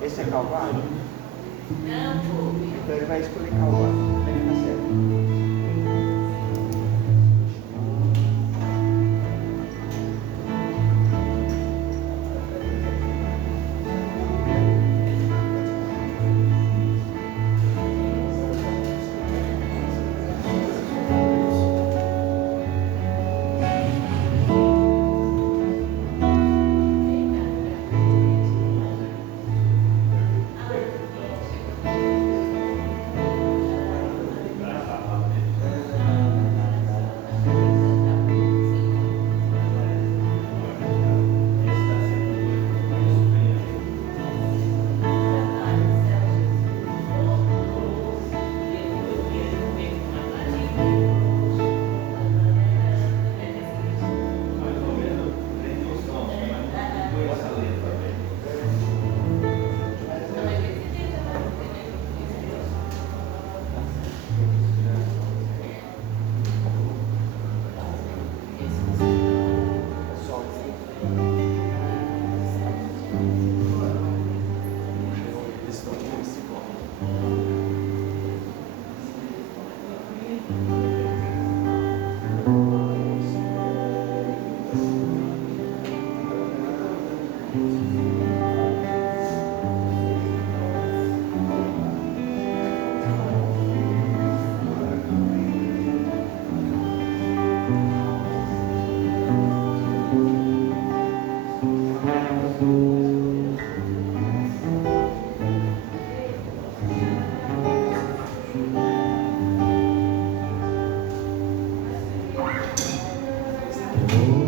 Esse é Calvário? Então ele vai escolher Calvário. Ele tá certo. Oh.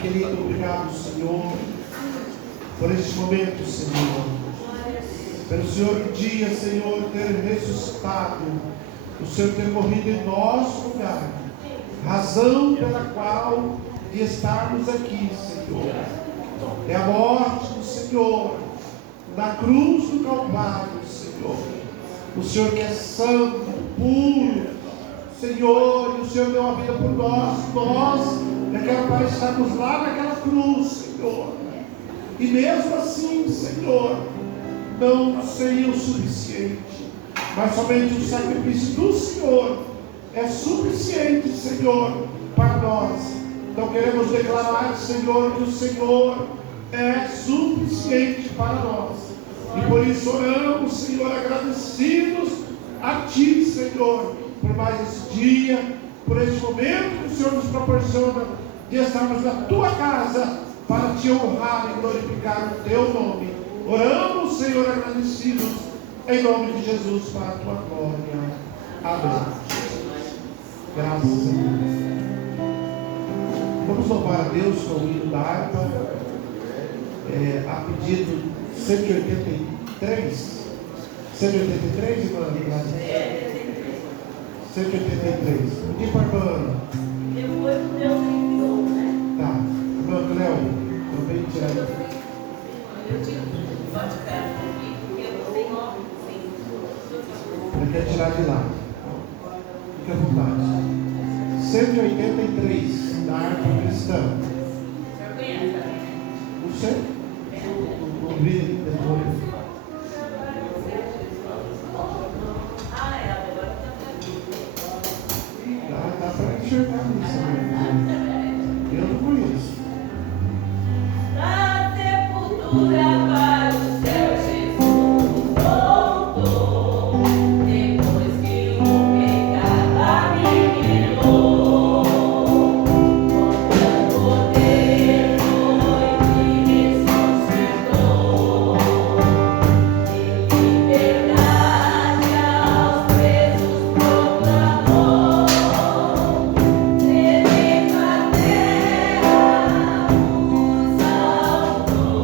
querido, obrigado, Senhor, por este momento, Senhor. Pelo Senhor um dia, Senhor, ter ressuscitado, o Senhor ter morrido em nosso lugar, razão pela qual de estarmos aqui, Senhor, é a morte do Senhor, na cruz do Calvário, Senhor. O Senhor que é santo, puro, Senhor, e o Senhor deu a vida por nós, é que era para estarmos lá naquela cruz, Senhor. E mesmo assim, Senhor, não seria o suficiente, mas somente o sacrifício do Senhor é suficiente, Senhor, para nós. Então queremos declarar, Senhor, que o Senhor é suficiente para nós, e por isso oramos, Senhor, agradecidos a Ti, Senhor, por mais esse dia, por esse momento que o Senhor nos proporciona de estarmos na Tua casa para Te honrar e glorificar o Teu nome. Oramos, Senhor, agradecidos em nome de Jesus para a Tua glória. Amém. Graças a Deus. Vamos louvar a Deus com o hino da harpa, a pedido 183. 183, irmã? 183. Pedir para a irmã. Depois o Deus enviou, né? Tá. Irmã Cléo, também tirar aí. Eu tiro tudo, pode ficar aqui, porque eu não tenho óbvio, sim. Ele quer tirar de lá. Fique à vontade. 183 da harpa cristã. O senhor conhece, né? Não sei. Não vi depois. Dá para enxergar isso, né? Eu não conheço. Na sepultura para o céu, Jesus voltou. Depois que o pecado aniquilou, com poder foi que ressuscitou. E liberdade aos presos proclamou. Tremendo a terra o salvou.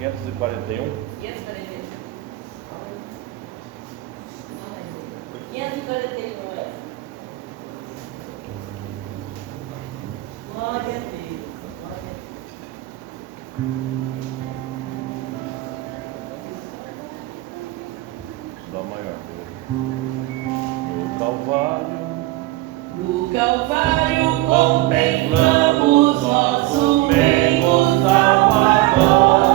541. 541. Glória a Deus. Glória Dó maior. No Calvário. No Calvário contemplamos nosso meio Salvador.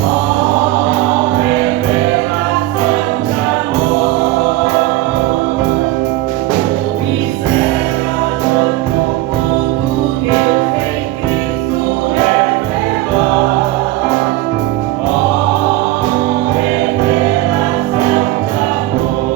Ó, revelação de amor. Observa todo mundo, Deus em Cristo revelou. Ó, revelação de amor.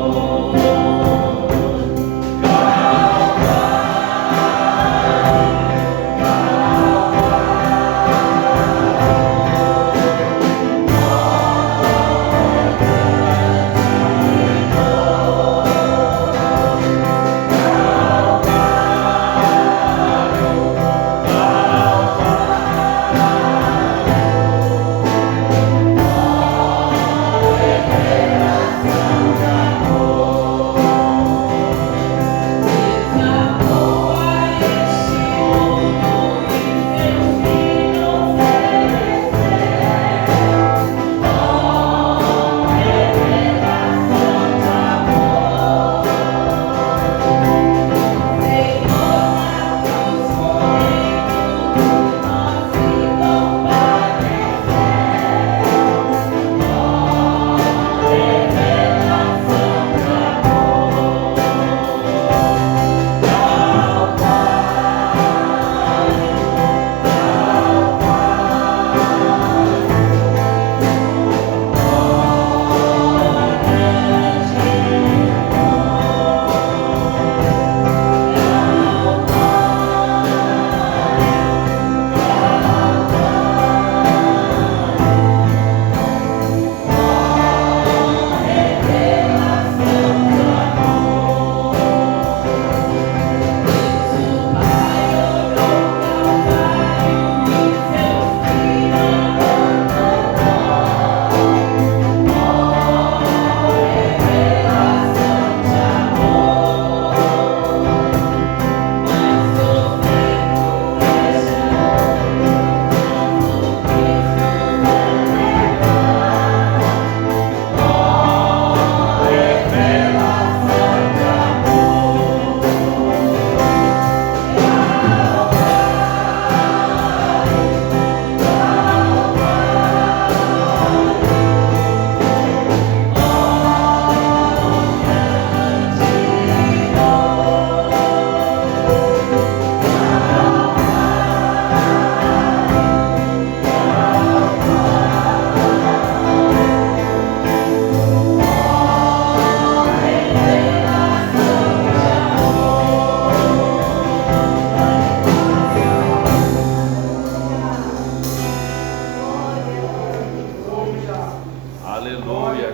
Aleluia.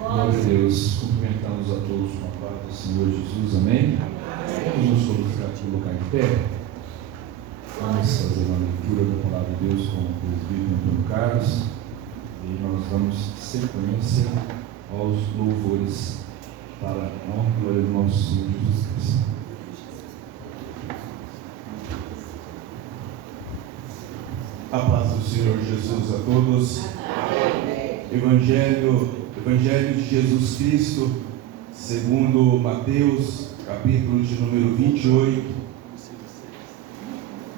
Glória a Deus. Cumprimentamos a todos com a paz do Senhor Jesus. Amém? Vamos nos colocar em pé. Vamos fazer uma leitura da palavra de Deus com o presbítero Antônio Carlos. E nós damos sequência aos louvores para a honra e glória do nosso Senhor Jesus Cristo. A paz do Senhor Jesus a todos. Evangelho de Jesus Cristo, segundo Mateus, capítulo de número 28,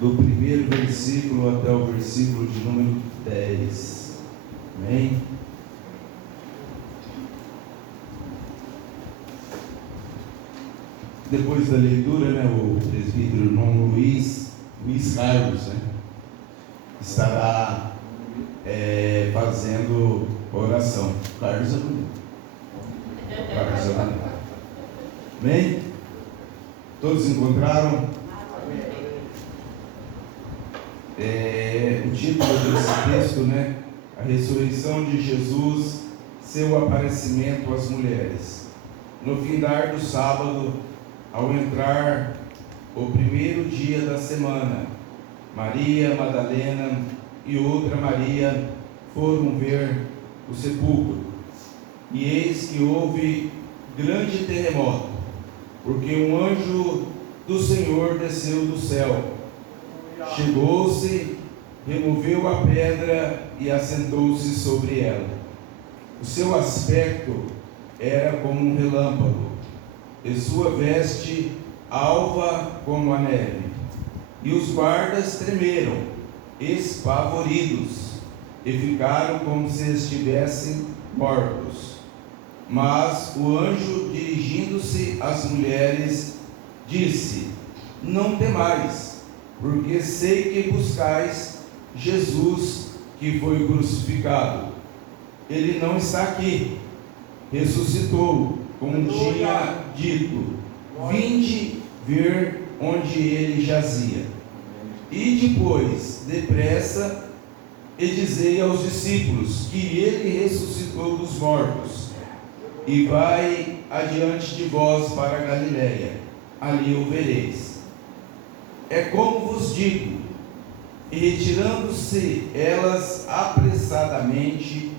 do primeiro versículo até o versículo de número 10. Amém? Depois da leitura, o presbítero irmão Luiz Carlos, estará fazendo oração. Carlos é bonito. Amém? Todos encontraram? O título desse texto, a ressurreição de Jesus, seu aparecimento às mulheres. No findar do sábado, ao entrar o primeiro dia da semana, Maria Madalena e outra Maria foram ver o sepulcro. E eis que houve grande terremoto, porque um anjo do Senhor desceu do céu, chegou-se, removeu a pedra e assentou-se sobre ela. O seu aspecto era como um relâmpago, e sua veste alva como a neve. E os guardas tremeram, espavoridos, e ficaram como se estivessem mortos. Mas o anjo, dirigindo-se às mulheres, disse: não temais, porque sei que buscais Jesus, que foi crucificado. Ele não está aqui, ressuscitou, como tinha dito. Vinde ver onde ele jazia. E depois, depressa, e dizei aos discípulos que ele ressuscitou dos mortos, e vai adiante de vós para a Galiléia, ali o vereis. É como vos digo. E retirando-se elas apressadamente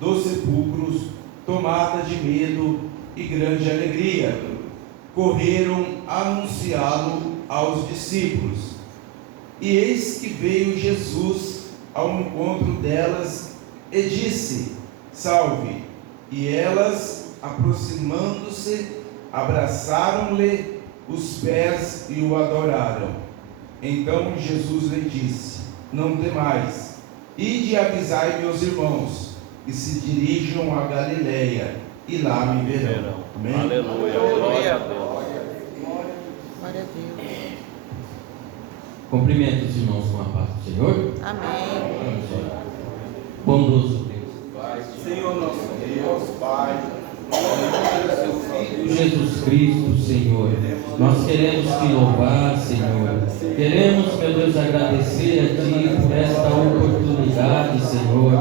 dos sepulcros, tomada de medo e grande alegria, correram anunciá-lo aos discípulos. E eis que veio Jesus ao encontro delas e disse: salve! E elas, aproximando-se, abraçaram-lhe os pés e o adoraram. Então Jesus lhe disse: não temais, ide e avisai meus irmãos, que se dirijam a Galiléia, e lá me verão. Amém? Aleluia. Glória a Deus. Glória a Deus. Cumprimento os irmãos com a paz do Senhor. Amém. Vamos orar. Bondoso Deus, Senhor nosso Deus, Pai, Jesus Cristo, Senhor, nós queremos te louvar, Senhor. Queremos, meu Deus, agradecer a Ti por esta oportunidade, Senhor,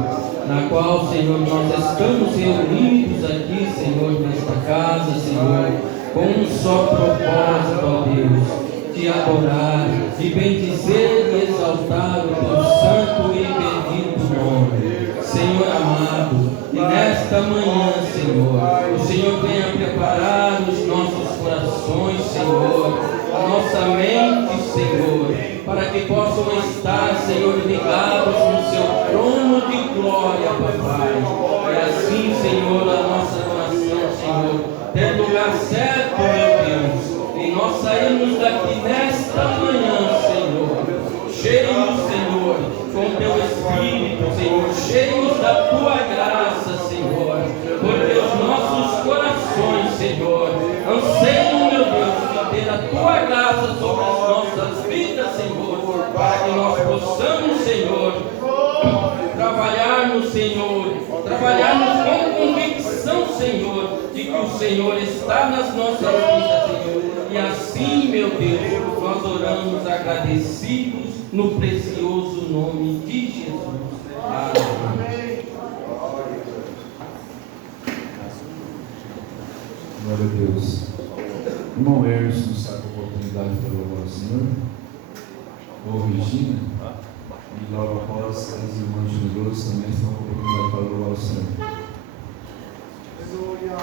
na qual, Senhor, nós estamos reunidos aqui, Senhor, nesta casa, Senhor, com um só propósito, ó Deus, te adorar, te bendizer e exaltar o Teu santo e bendito nome. Senhor amado, e nesta manhã, Senhor, o Senhor venha preparar os nossos corações, Senhor, a nossa mente, Senhor, para que possam estar, Senhor, ligados no Seu trono de glória, Papai. E assim, Senhor, a nossa oração, Senhor, ter lugar certo, meu Deus, e nós saímos daqui nesta manhã, Senhor, cheios, Senhor, com Teu Espírito, Senhor, cheios da Tua graça, Senhor, porque os nossos corações, Senhor, anseiam, meu Deus, de ter a Tua graça sobre as nossas vidas, Senhor, para que nós possamos, Senhor, trabalharmos, Senhor, trabalharmos com convicção, Senhor, de que o Senhor está nas nossas vidas, Senhor, e assim, meu Deus, nós oramos agradecidos no precioso nome de Jesus. Amém. Glória a Deus. Irmão Hermes nos dá a oportunidade para louvar o Senhor. Ou Regina. E logo após, as irmãs generosas também estão com a oportunidade para louvar o Senhor. aleluia.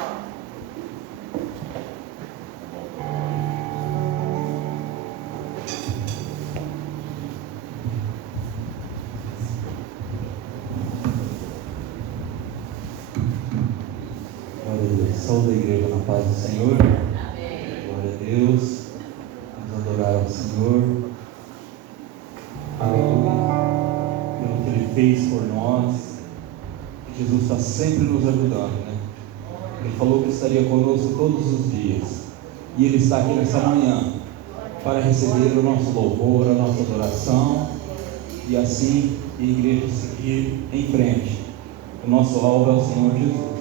Glória a Deus. Saúde a igreja na paz do Senhor. Amém. Glória a Deus. Vamos adorar ao Senhor. Aleluia. Pelo que Ele fez por nós. Jesus está sempre nos ajudando, né? Ele falou que estaria conosco todos os dias. E Ele está aqui nessa manhã para receber o nosso louvor, a nossa adoração. E assim a igreja seguir em frente. O nosso alvo é o Senhor Jesus.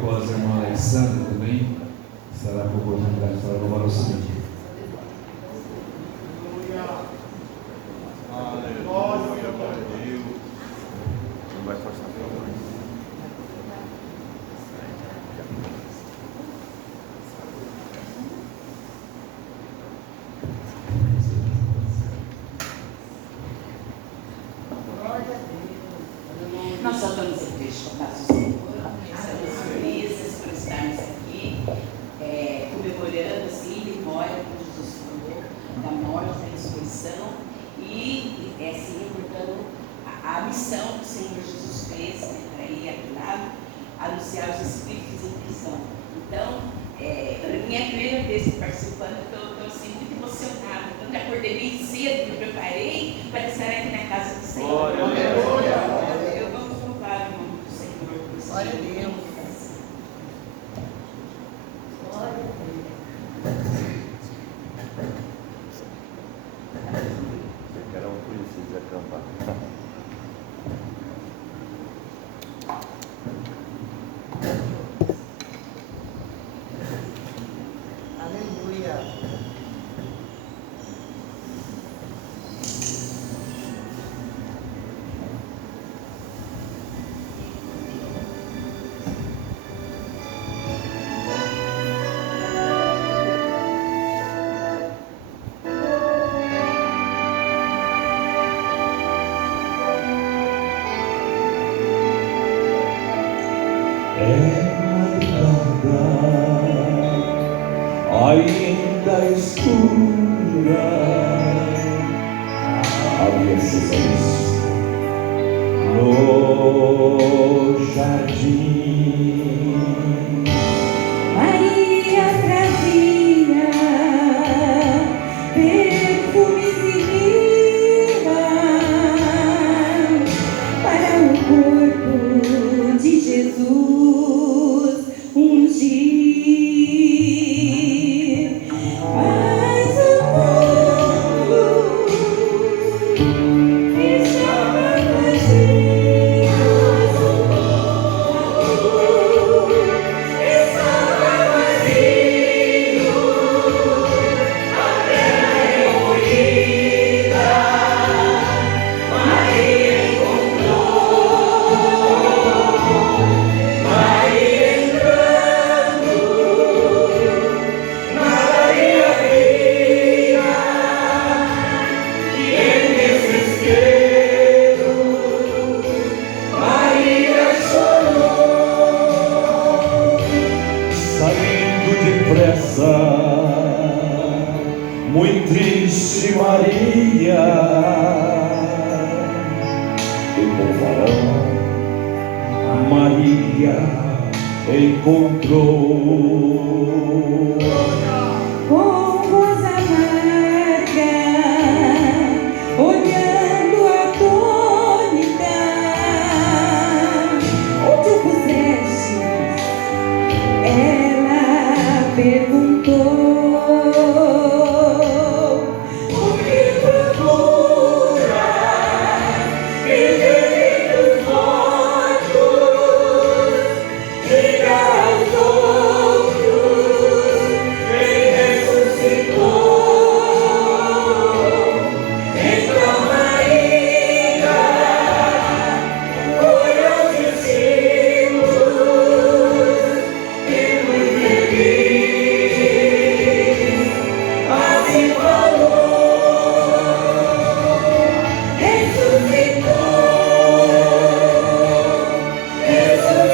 após a irmã Alexandra também, estará com a oportunidade para louvar o Senhor. Não vai forçar a palavra. Nós só estamos aqui, deixa eu contar o Senhor. Estamos felizes por estarmos aqui, comemorando assim, memória, como Jesus falou, da morte, da ressurreição e se recordando a missão que o Senhor Jesus fez, né, para ir aqui lá, anunciar os espíritos em prisão. Então, para mim é a primeira vez participando, estou assim, muito emocionada. Então, já acordei bem cedo, me preparei para estar aqui na casa do Senhor. Glória a Deus. Eu vamos louvar o nome do Senhor. Glória a Deus. Eu quero conhecido acampar. Aleluia. Ainda escura, havia silêncio no jardim. Maria trazia perfumes e mirras para o corpo de Jesus ungir. Mas o mundo estava vazio. Estava vazio, a terra recolhida, Maria encontrou, Maria entrando, Maria via, e em desespero, Maria chorou. Saindo depressa, muito triste Maria, e com varão Maria encontrou. Com voz amarga, olhando atônita, onde o puseste? Ela perguntou. O que procura? Entre os mortos, diga aos outros, quem ressuscitou. Então Maria foi aos discípulos e muito feliz assim falou: ressuscitou, ressuscitou,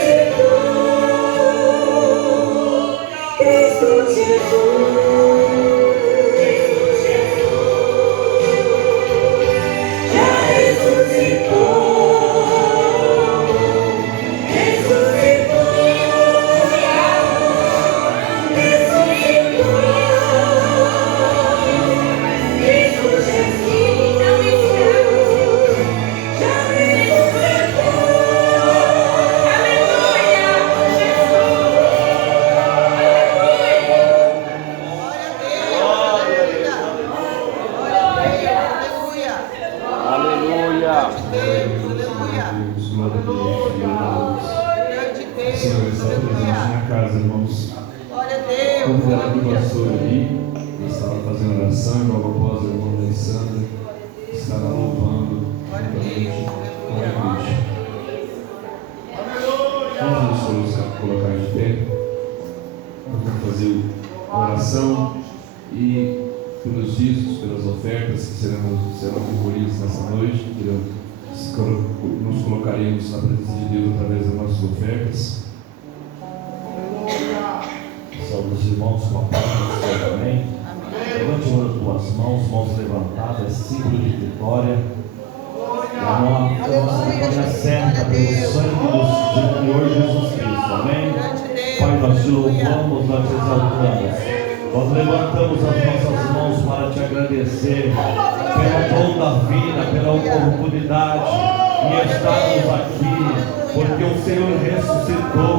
Cristo Jesus já ressuscitou, Aleluia. Glória a Deus, glória a Deus, glória a Deus. O Senhor está presente na casa, irmãos. Glória a Deus. Convidar aqui o pastor ali, que estava fazendo oração, e logo após a irmã Alessandra estará louvando juntamente com a igreja. Vamos nos colocar de pé. Vamos fazer a oração e pelos dízimos, pelas ofertas que serão recolhidas nessa noite. Nos colocaremos na presença de Deus através das nossas ofertas. Saúde os irmãos com a paz do Senhor, amém? Levante as tuas mãos levantadas, símbolo de vitória. A nossa vitória certa pelo sangue do Senhor Jesus Cristo, amém? Pai, nós te louvamos, nós te exaltamos. Nós levantamos as nossas mãos para te agradecer pelo dom da vida, pela oportunidade de estarmos aqui, porque o Senhor ressuscitou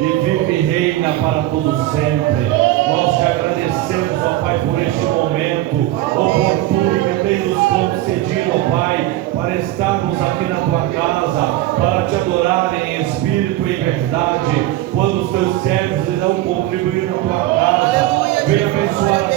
e vive e reina para todo sempre. Nós te agradecemos, ó Pai, por este momento oportuno que tem nos concedido, ó Pai, para estarmos aqui na tua casa, para te adorar em espírito e em verdade, quando os teus servos irão contribuir na tua casa. Venha abençoar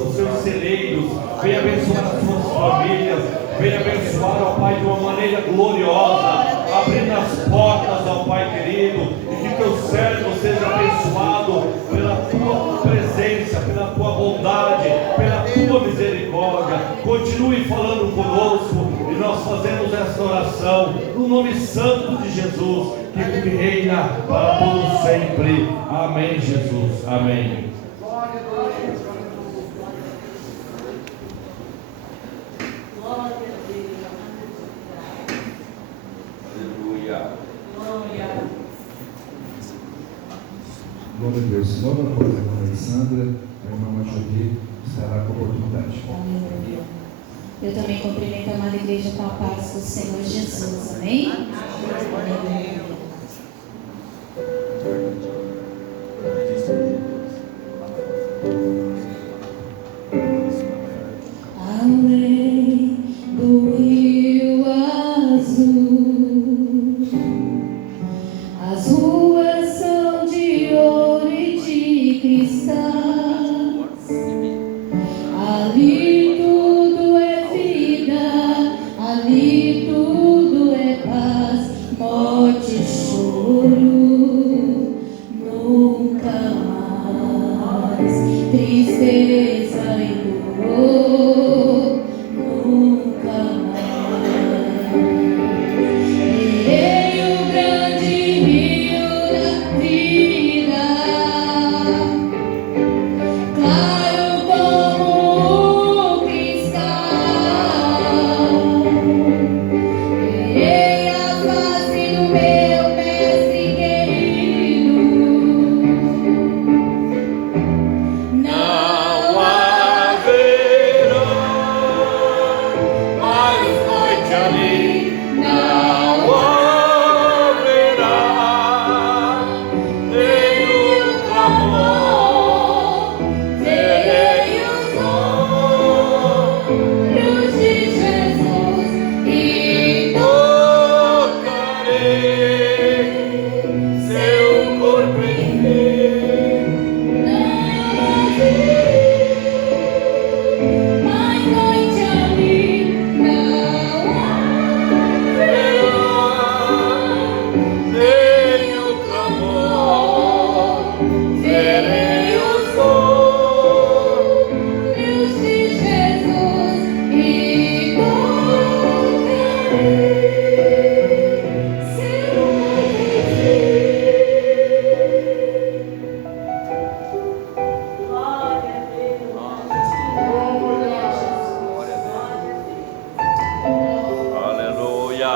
os seus celeiros, venha abençoar as suas famílias, venha abençoar, ó Pai, de uma maneira gloriosa, abrindo as portas, ó Pai querido, e que teu servo seja abençoado pela tua presença, pela tua bondade, pela tua misericórdia. Continue falando conosco e nós fazemos esta oração no nome santo de Jesus, que vive e reina para todos sempre. Amém, Jesus. Amém. Glória a Deus. Logo após a irmã Alessandra, a irmã Majorê estará com a oportunidade. Eu também cumprimento a amada igreja com a paz do Senhor Jesus. Amém? Além do rio azul, as ruas são de ouro e de cristais. Ali tudo é vida, ali tudo é paz, morte e choro, nunca mais, tristeza e dor, nunca mais. Ei, o grande rio da vida, claro como o cristal. Ei, a face do meu mestre querido, não haverá mais noite ali, não haverá nenhum clamor, verei os olhos de Jesus e tocarei seu corpo inteiro. Mais noite ali, não haverá nenhum clamor, verei os olhos de Jesus e tocarei seu corpo Aleluia.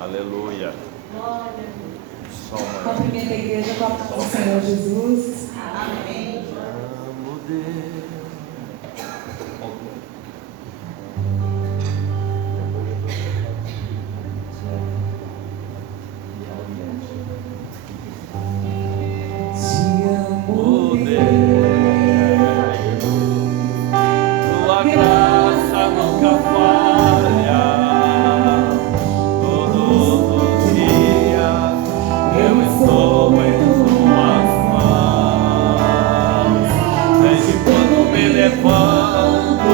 Aleluia. Cumprimenta a igreja com a paz do Senhor Jesus. Amém. Amo Deus. Te amo, Deus. Tua graça nunca falha. Todos os dias eu estou em tuas mãos. Desde quando me levanto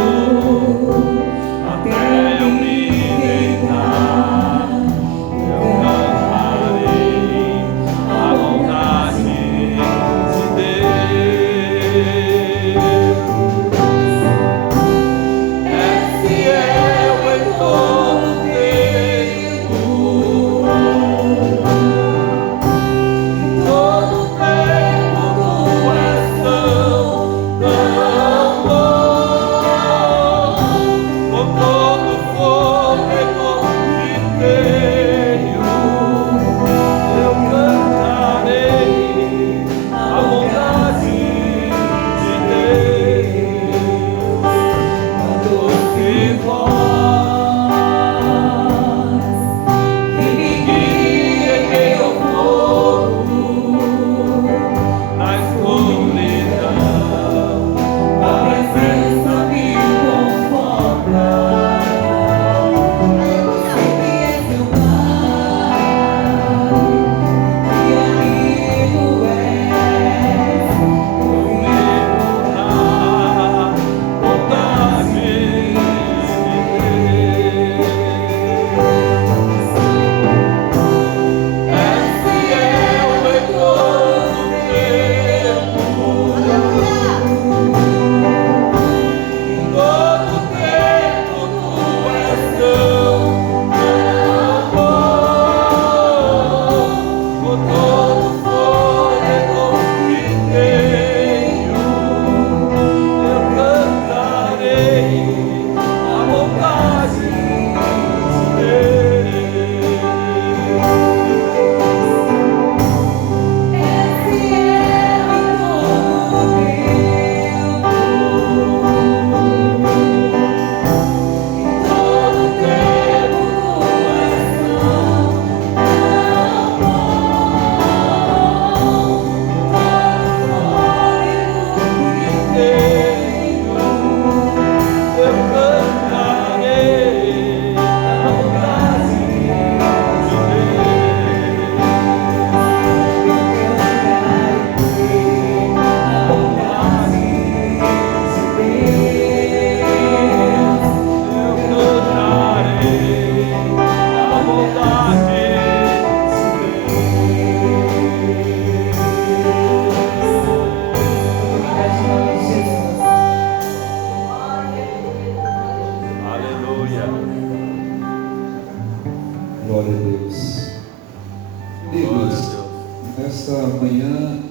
até eu me deitar, eu cantarei a bondade de Deus.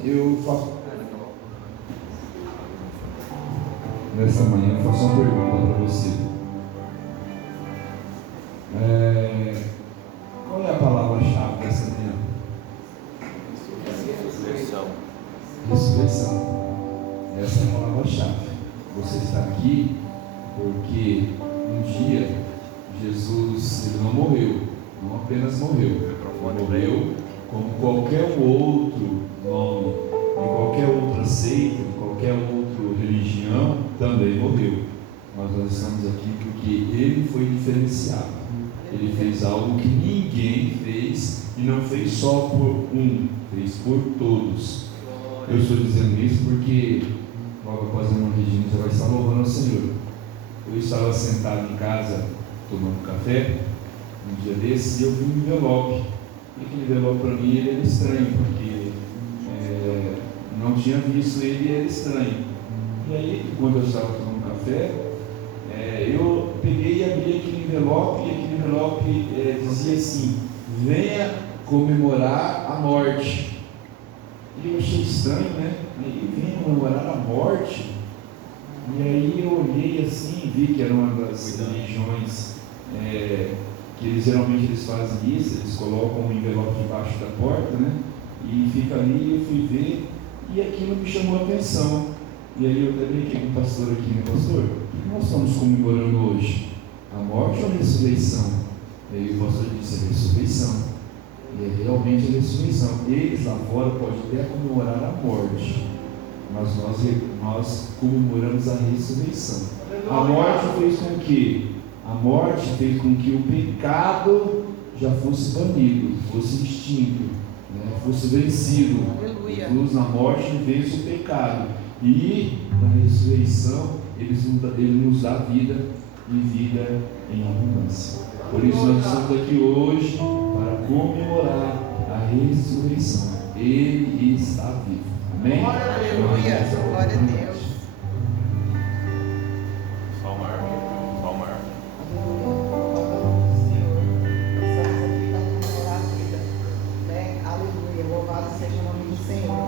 eu faço uma pergunta para você. Qual é a palavra-chave dessa manhã? Ressurreição. Ressurreição. Essa é a palavra-chave. Você está aqui porque um dia Jesus ele não morreu, não apenas morreu, ele morreu como qualquer outro nome, de qualquer outra seita, de qualquer outra religião, também morreu. Mas nós estamos aqui porque ele foi diferenciado. Ele fez algo que ninguém fez, e não fez só por um, fez por todos. Eu estou dizendo isso porque logo após a irmã Regina já vai estar louvando ao Senhor. Eu estava sentado em casa tomando café um dia desses e eu vi um envelope. E aquele envelope para mim ele era estranho, porque não tinha visto ele e era estranho. E aí, quando eu estava tomando café, eu peguei e abri aquele envelope, e aquele envelope dizia assim: venha comemorar a morte. E eu achei estranho, né? Aí, venha comemorar a morte. E aí eu olhei assim, vi que era uma das religiões que geralmente eles fazem isso, eles colocam um envelope debaixo da porta, né? E fica ali, eu fui ver, e aquilo me chamou a atenção. E aí eu até brinquei com o pastor aqui, né? Pastor, o que nós estamos comemorando hoje? A morte ou a ressurreição? E aí o pastor disse: a ressurreição. E é realmente a ressurreição. Eles lá fora podem até comemorar a morte, mas nós comemoramos a ressurreição. A morte fez com que o pecado já fosse banido, fosse extinto, né? Fosse vencido. Jesus na morte vence o pecado, e na ressurreição ele nos dá vida e vida em abundância. Por isso nós estamos aqui hoje para comemorar a ressurreição. Ele está vivo. Amém? Aleluia, glória a Deus. Salmar. Estamos aqui para comemorar a vida, né? Aleluia, louvado seja o nome do Senhor.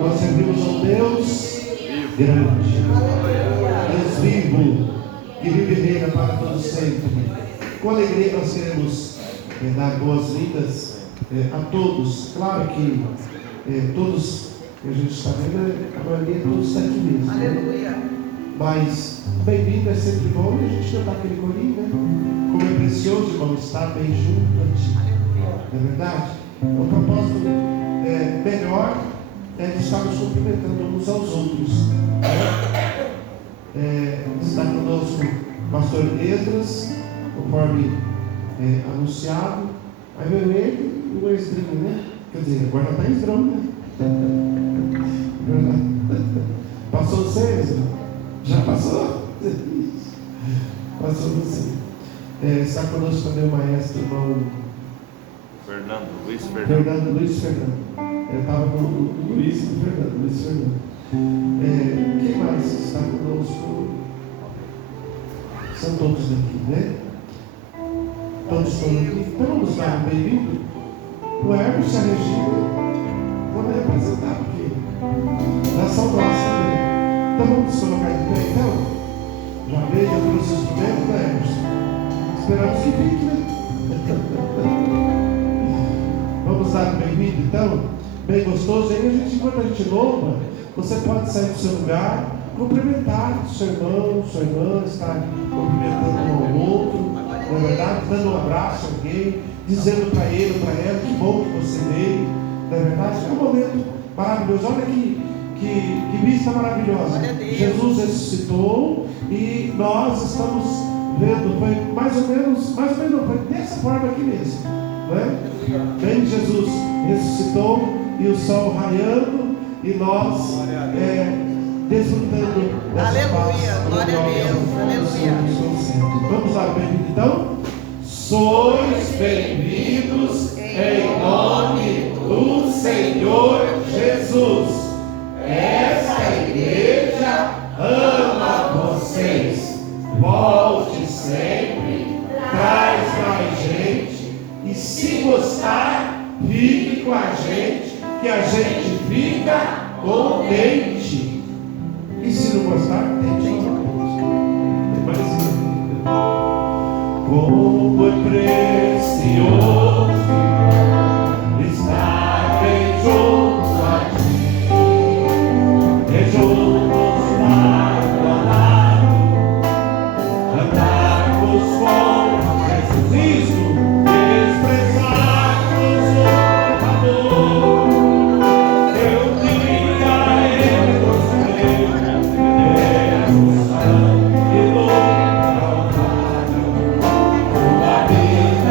Nós servimos a um Deus grande, Deus vivo, que vive e reina para todo sempre. Com alegria nós queremos dar boas-vindas a todos. Claro que todos que a gente está vendo, a maioria todos está aqui mesmo. Aleluia. Né? Mas bem-vindo é sempre bom e a gente cantar aquele corinho, né? Como é precioso, irmão, estar bem junto a ti. Não é verdade? O propósito melhor é de estarmos cumprimentando uns aos outros. Está conosco o pastor Esdras, conforme anunciado. Aí veio ele e o Esdrinho, né? Quer dizer, agora está Esdrão, né? Passou você, Esdrão? Já passou? Passou você. Está conosco também o maestro, irmão Luiz Fernando. Ele estava com o Luiz Fernando. Quem mais está conosco? São todos daqui, né? Todos estão aqui. Então vamos dar um bem-vindo. O Hermes e a Regina vão representar porque na saudação dele. Então vamos colocar de pé então? Já veio, já trouxe o instrumento, né, Hermes? Esperamos que fique, né? Vamos dar um bem-vindo então? Bem gostoso. E aí enquanto a gente louva, você pode sair do seu lugar, cumprimentar o seu irmão, sua irmã, estar cumprimentando um ao outro, na verdade, dando um abraço a alguém, dizendo para ele, para ela, que bom que você veio, na verdade, é um momento maravilhoso. Olha que vista maravilhosa. Jesus ressuscitou e nós estamos vendo, foi mais ou menos não, foi dessa forma aqui mesmo, né? Bem, Jesus ressuscitou e o sol raiando e nós desfrutando dessa paz. Glória a Deus, aleluia. Vamos lá, bem-vindo então. Sois bem-vindos em nome do Senhor Jesus. Essa igreja ama vocês. Volte sempre, traz mais gente. E se gostar, fique com a gente, que a gente fica contente. E se não gostar, tente outra coisa. Como é precioso estar bem junto a ti, e juntos lado a lado, cantarmos com Jesus isso, expressarmos o amor. Eu diga a Ele nos meus, e louco ao Pai, tua vida.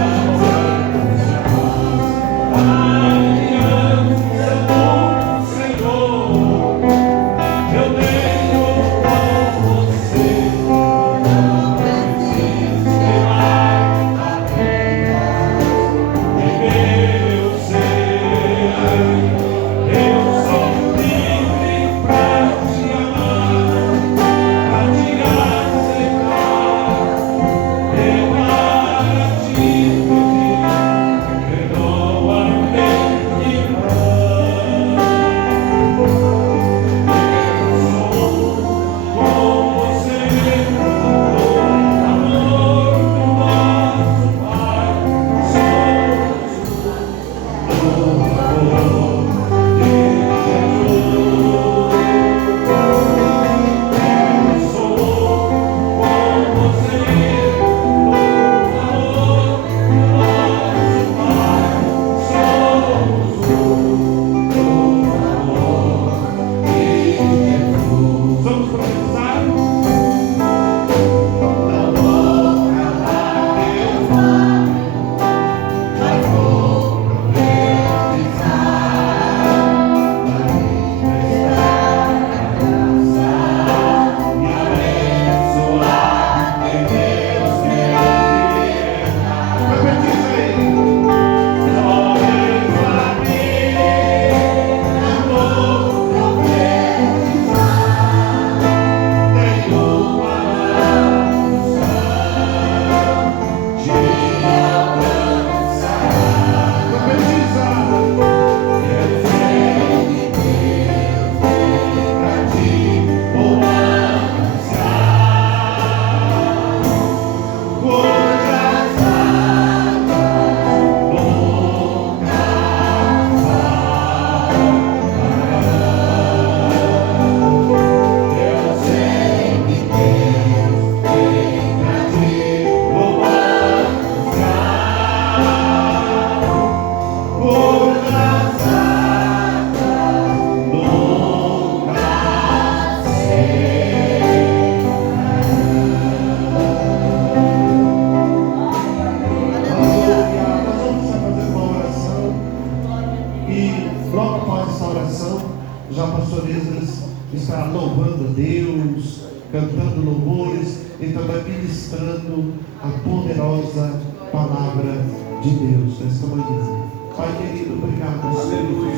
Já a pastora Esdras estará louvando a Deus, cantando louvores e também ministrando a poderosa palavra de Deus nesta manhã. Pai querido, obrigado, Senhor,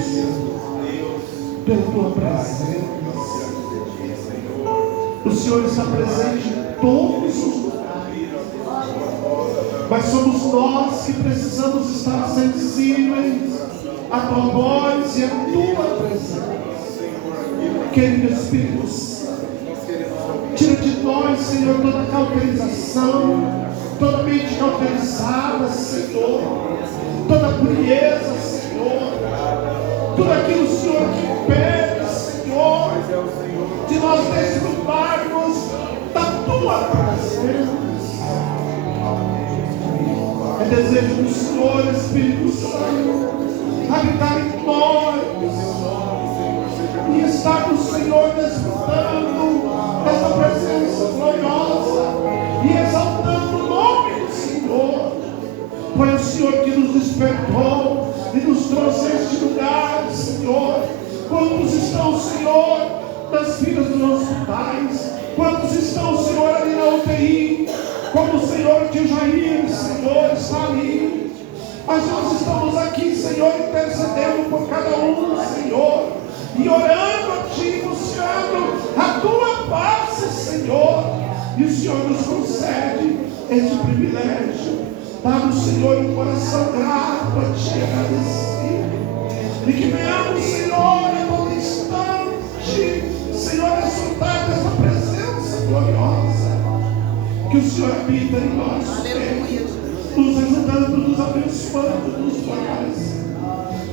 pela tua presença. O Senhor está presente em todos os lugares, mas somos nós que precisamos estar sensíveis à tua voz e à tua presença. Querido Espírito Santo, tira de nós, Senhor, toda cauterização, toda mente cauterizada, Senhor, toda pureza, Senhor, tudo aquilo, Senhor, que impede, Senhor, de nós desfrutarmos da tua presença. É desejo do Senhor, Espírito Santo, habitar em nós e estar no Senhor desfrutando dessa presença gloriosa e exaltando o nome do Senhor. Foi o Senhor que nos despertou e nos trouxe a este lugar, Senhor. Quantos estão, Senhor, nas filas dos hospitais? Quantos estão, Senhor, ali na UTI? Como o Senhor de Jair, Senhor, está ali. Mas nós estamos aqui, Senhor, intercedendo por cada um, Senhor, e orando a Ti, buscando a Tua face, Senhor. E o Senhor nos concede este privilégio. Dá-nos, Senhor, um coração grato a Ti, agradecido. E que venhamos, Senhor, a todo instante, Senhor, desfrutar dessa presença gloriosa. Que o Senhor habita em nós, nos ajudando, nos abençoando, nos fortalecendo.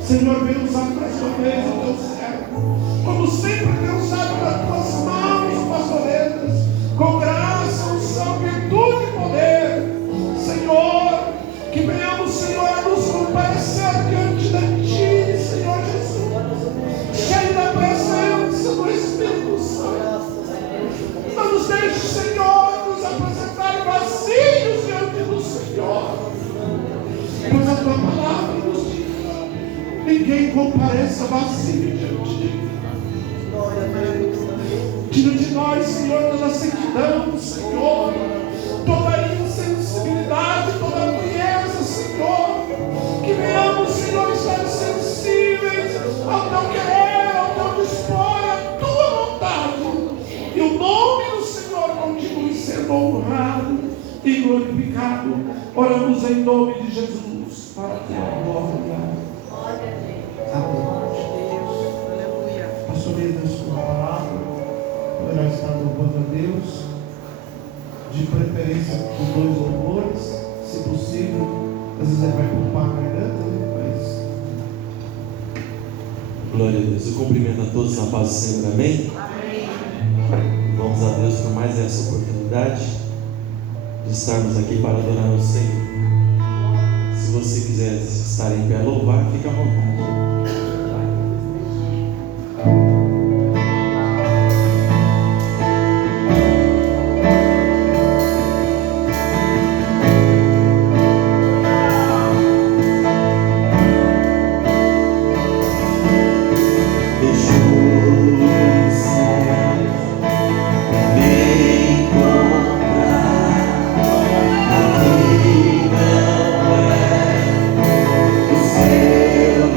Senhor, vem usar mais uma vez o Teu servo, como sempre tem usado nas Tuas mãos, pastoretas, com graça, unção, virtude e poder. Senhor, que venhamos, Senhor, a nos comparecer diante de Ti, Senhor Jesus, cheio da presença do Espírito Santo. Não nos deixe, Senhor, nos apresentar vazios diante do Senhor, pois a Tua palavra nos diz: ninguém compareça vazio diante de Ti. Tira de nós, Senhor, toda sequidão, Senhor, toda insensibilidade, toda frieza, Senhor. Que venhamos, Senhor, estar sensíveis ao Teu querer, ao Teu dispor, à Tua vontade. E o nome do Senhor continue sendo honrado e glorificado. Oramos em nome de Jesus, para a Tua glória. Amém. Pastor Deus, com a palavra, poderá estar louvando a Deus, de preferência com 2 louvores, se possível. Às vezes ele vai poupar a garganta, mas... Glória a Deus. Eu cumprimento a todos na paz do Senhor, amém? Amém. Vamos a Deus por mais essa oportunidade de estarmos aqui para adorar o Senhor. Se você quiser estar em pé a louvar, fica à vontade. Céu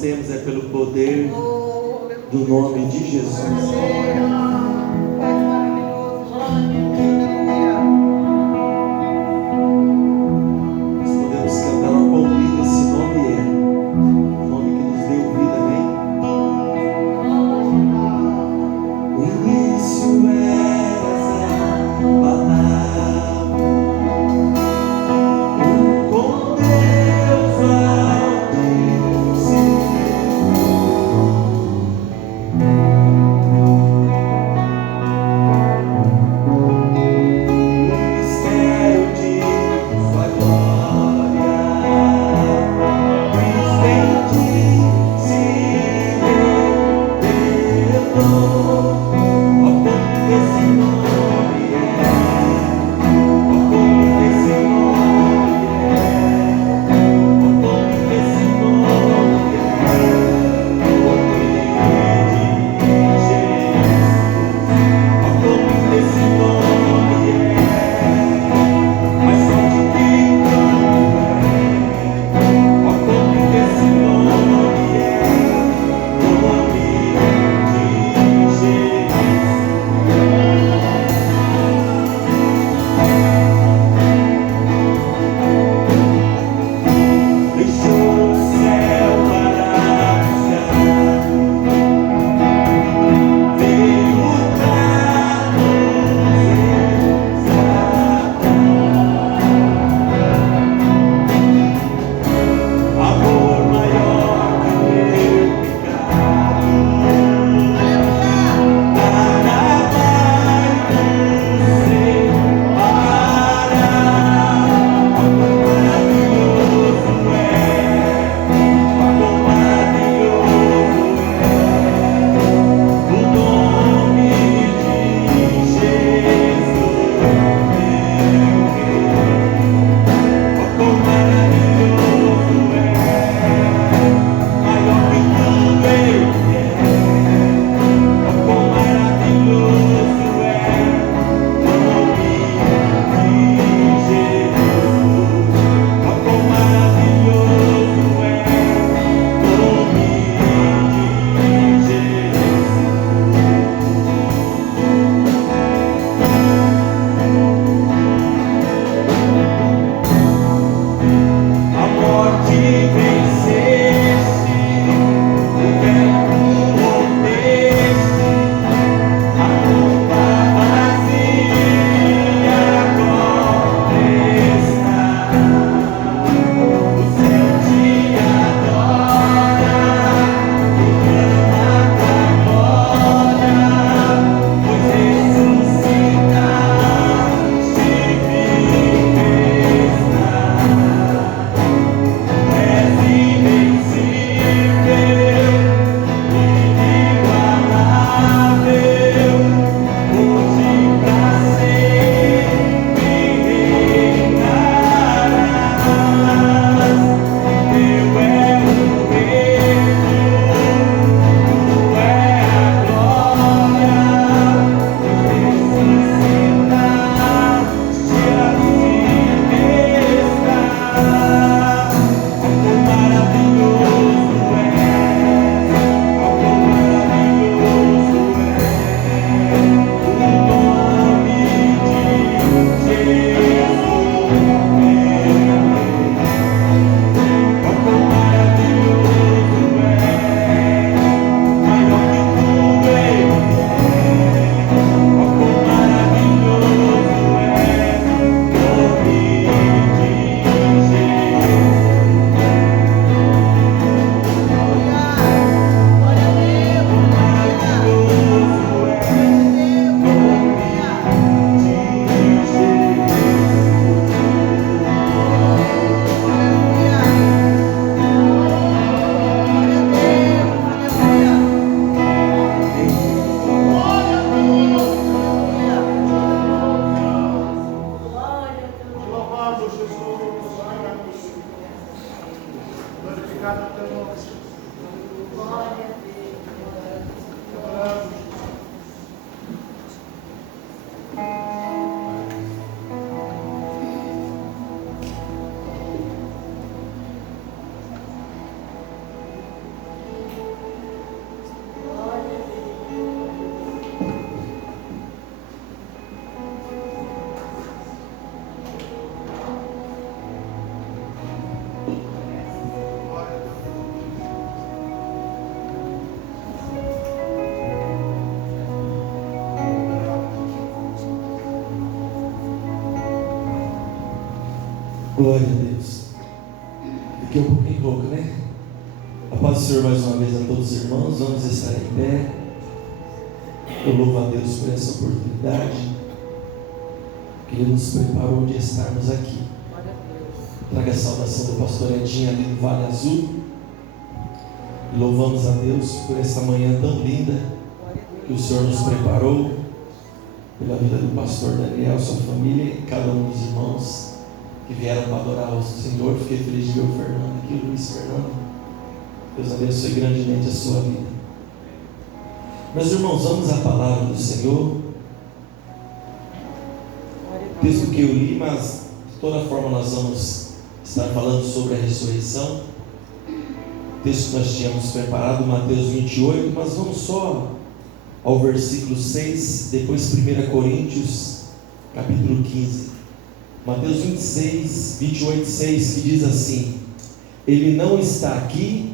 temos é pelo poder do nome de Jesus. Nós podemos cantar o quão lindo esse nome é, o nome que nos deu vida, amém? No início eras a palavra, com Deus ao princípio. Glória a Deus. Fiquei um pouquinho louco, né? A paz do Senhor mais uma vez a todos os irmãos. Vamos estar em pé. Eu louvo a Deus por essa oportunidade que Ele nos preparou de estarmos aqui. Traga a saudação do pastor Edinho ali do Vale Azul. E louvamos a Deus por essa manhã tão linda que o Senhor nos preparou, pela vida do pastor Daniel, sua família e cada um dos irmãos que vieram para adorar o Senhor. Fiquei feliz de ver o Fernando aqui, o Luiz Fernando. Deus abençoe grandemente a sua vida. Meus irmãos, vamos à palavra do Senhor. Texto que eu li, mas de toda forma nós vamos estar falando sobre a ressurreição. Texto que nós tínhamos preparado, Mateus 28, mas vamos só ao versículo 6, depois 1 Coríntios, capítulo 15. Mateus 26, 28, 6, que diz assim: Ele não está aqui,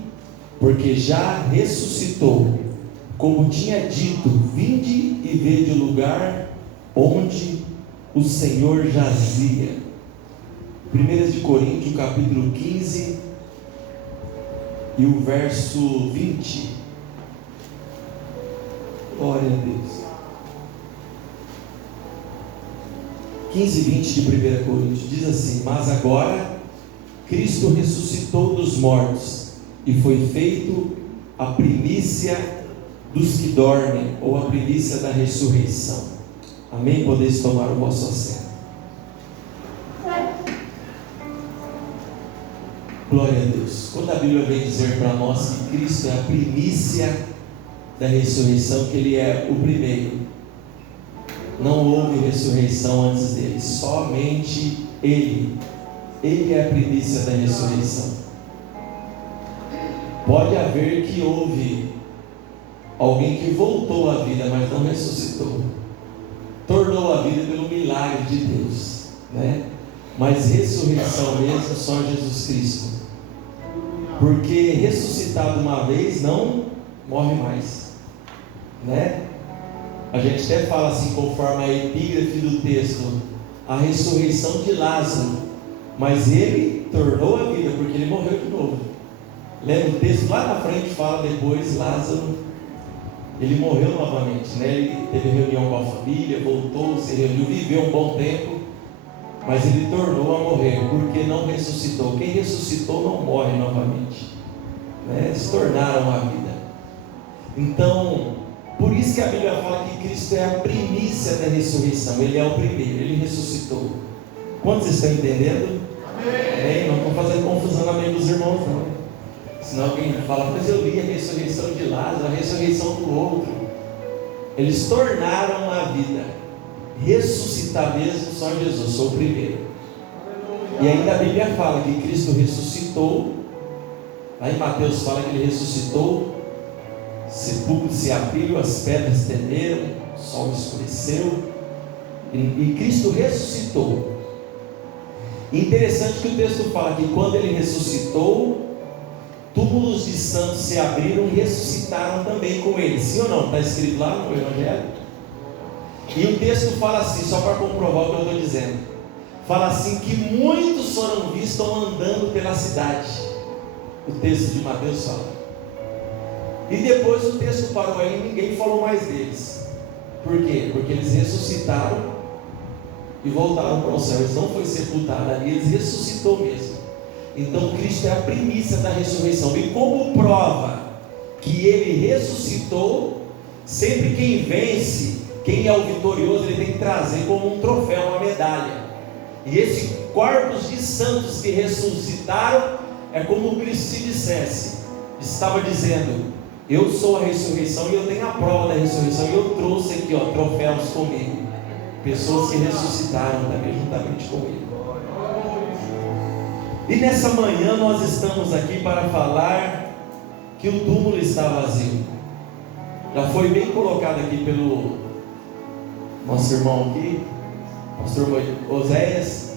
porque já ressuscitou. Como tinha dito, vinde e vede o lugar onde o Senhor jazia. 1 Coríntios, capítulo 15, e o verso 20. Glória a Deus. 15 e 20 de 1 Coríntios diz assim: Mas agora Cristo ressuscitou dos mortos e foi feito a primícia dos que dormem, ou a primícia da ressurreição. Amém? Podeis tomar o vosso assento. Glória a Deus. Quando a Bíblia vem dizer para nós que Cristo é a primícia da ressurreição, que Ele é o primeiro, não houve ressurreição antes dele, somente Ele é a primícia da ressurreição. Pode haver que houve alguém que voltou à vida, mas não ressuscitou, tornou a vida pelo milagre de Deus, né? Mas ressurreição mesmo só Jesus Cristo, porque ressuscitado uma vez não morre mais, né? A gente até fala assim, conforme a epígrafe do texto, a ressurreição de Lázaro, mas ele tornou a vida, porque ele morreu de novo. Lembra o texto lá na frente, fala depois, Lázaro, ele morreu novamente, né? Ele teve reunião com a família, voltou, se reuniu, viveu um bom tempo, mas ele tornou a morrer, porque não ressuscitou. Quem ressuscitou não morre novamente, né? Eles tornaram a vida. Então, por isso que a Bíblia fala que Cristo é a primícia da ressurreição. Ele é o primeiro, Ele ressuscitou. Quantos estão entendendo? Amém? Não estou fazendo confusão na mente dos irmãos, não. Senão alguém fala, mas eu li a ressurreição de Lázaro, a ressurreição do outro. Eles tornaram a vida. Ressuscitar mesmo só Jesus, sou o primeiro. E ainda a Bíblia fala que Cristo ressuscitou. Lá em Mateus fala que Ele ressuscitou, sepulcro se abriu, as pedras tremeram, o sol escureceu, e Cristo ressuscitou. Interessante que o texto fala que quando Ele ressuscitou, túmulos de santos se abriram e ressuscitaram também com Ele. Sim ou não? Está escrito lá no Evangelho? E o texto fala assim, só para comprovar o que eu estou dizendo, fala assim que muitos foram vistos andando pela cidade. O texto de Mateus fala. E depois o texto parou aí e ninguém falou mais deles. Por quê? Porque eles ressuscitaram e voltaram para o céu. Eles não foram sepultados ali, eles ressuscitou mesmo. Então Cristo é a primícia da ressurreição. E como prova que Ele ressuscitou, sempre quem vence, quem é o vitorioso, ele tem que trazer como um troféu, uma medalha. E esses corpos de santos que ressuscitaram, é como Cristo se dissesse, estava dizendo: eu sou a ressurreição e eu tenho a prova da ressurreição, e eu trouxe aqui, ó, troféus comigo, pessoas que ressuscitaram também juntamente comigo. E nessa manhã nós estamos aqui para falar que o túmulo está vazio. Já foi bem colocado aqui pelo nosso irmão aqui, pastor Oséias,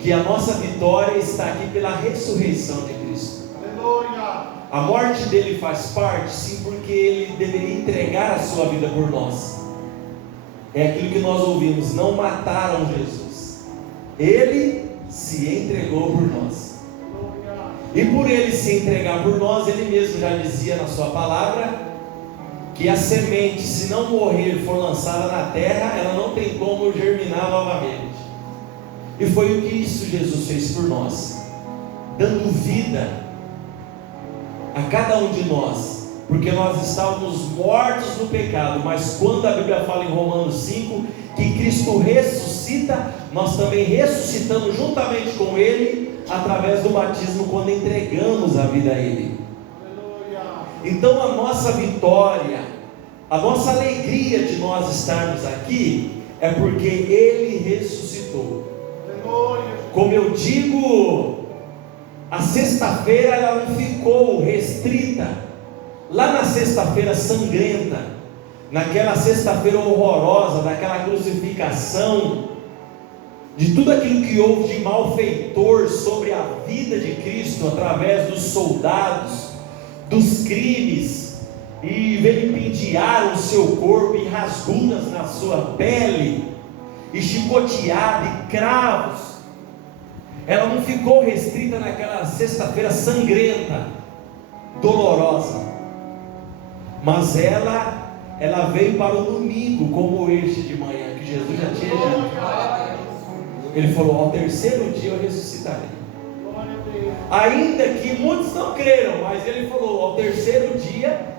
que a nossa vitória está aqui pela ressurreição de Cristo. Aleluia! A morte dele faz parte, sim, porque ele deveria entregar a sua vida por nós. É aquilo que nós ouvimos: não mataram Jesus, ele se entregou por nós. E por Ele se entregar por nós, Ele mesmo já dizia na sua palavra que a semente, se não morrer e for lançada na terra, ela não tem como germinar novamente. E foi o que isso Jesus fez por nós, dando vida a cada um de nós, porque nós estávamos mortos no pecado, mas quando a Bíblia fala em Romanos 5, que Cristo ressuscita, nós também ressuscitamos juntamente com Ele, através do batismo, quando entregamos a vida a Ele. Então a nossa vitória, a nossa alegria de nós estarmos aqui, é porque Ele ressuscitou. Como eu digo, a sexta-feira ela não ficou restrita, lá na sexta-feira sangrenta, naquela sexta-feira horrorosa, daquela crucificação, de tudo aquilo que houve de malfeitor sobre a vida de Cristo, através dos soldados, dos crimes, e vilipendiaram o seu corpo, e rasguras na sua pele, e chicoteado, e cravos. Ela não ficou restrita naquela sexta-feira sangrenta, dolorosa, mas ela veio para o domingo, como este de manhã, que Jesus já tinha dito. Ele falou: ao terceiro dia eu ressuscitarei. Ainda que muitos não creram, mas ele falou: ao terceiro dia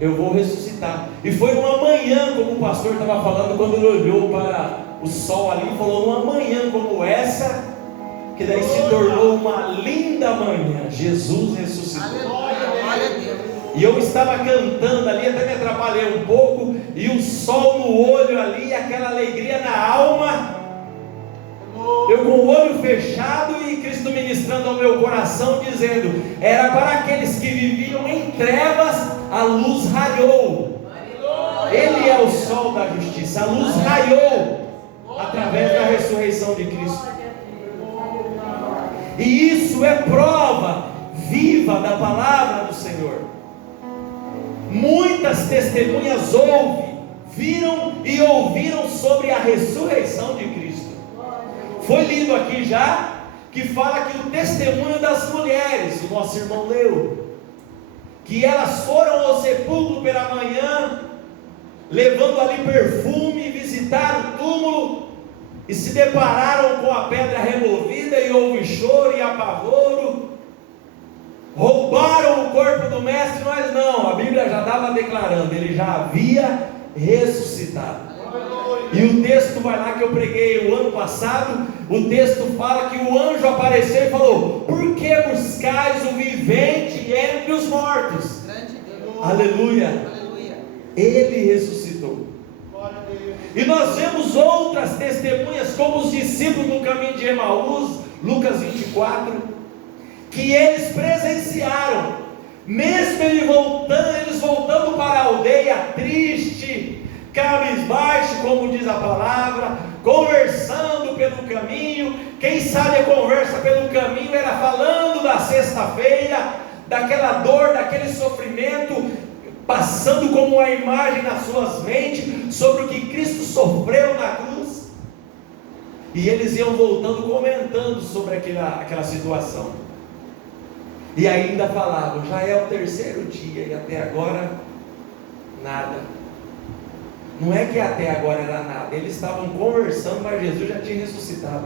eu vou ressuscitar. E foi numa manhã, como o pastor estava falando, quando ele olhou para o sol ali, e falou: numa manhã como essa, que daí se tornou uma linda manhã, Jesus ressuscitou. E eu estava cantando ali, até me atrapalhei um pouco, e o sol no olho ali, aquela alegria na alma, eu com o olho fechado e Cristo ministrando ao meu coração, dizendo: era para aqueles que viviam em trevas, a luz raiou. Ele é o sol da justiça, a luz raiou através da ressurreição de Cristo. E isso é prova viva da palavra do Senhor. Muitas testemunhas viram e ouviram sobre a ressurreição de Cristo. Foi lido aqui já, que fala que o testemunho das mulheres, o nosso irmão leu, que elas foram ao sepulcro pela manhã, levando ali perfume, visitaram o túmulo, e se depararam com a pedra removida, e houve choro e apavoro. Roubaram o corpo do mestre, mas não, a Bíblia já estava declarando, ele já havia ressuscitado. E o texto vai lá que eu preguei o ano passado, o texto fala que o anjo apareceu e falou: por que buscais o vivente entre os mortos? Aleluia. Ele ressuscitou. E nós vemos outras testemunhas, como os discípulos no caminho de Emaús, Lucas 24, que eles presenciaram, mesmo eles voltando para a aldeia triste, cabisbaixo, como diz a palavra, conversando pelo caminho. Quem sabe a conversa pelo caminho era falando da sexta-feira, daquela dor, daquele sofrimento, passando como uma imagem nas suas mentes sobre o que Cristo sofreu na cruz. E eles iam voltando, comentando sobre aquela situação. E ainda falavam: já é o terceiro dia e até agora nada. Não é que até agora era nada, eles estavam conversando, mas Jesus já tinha ressuscitado.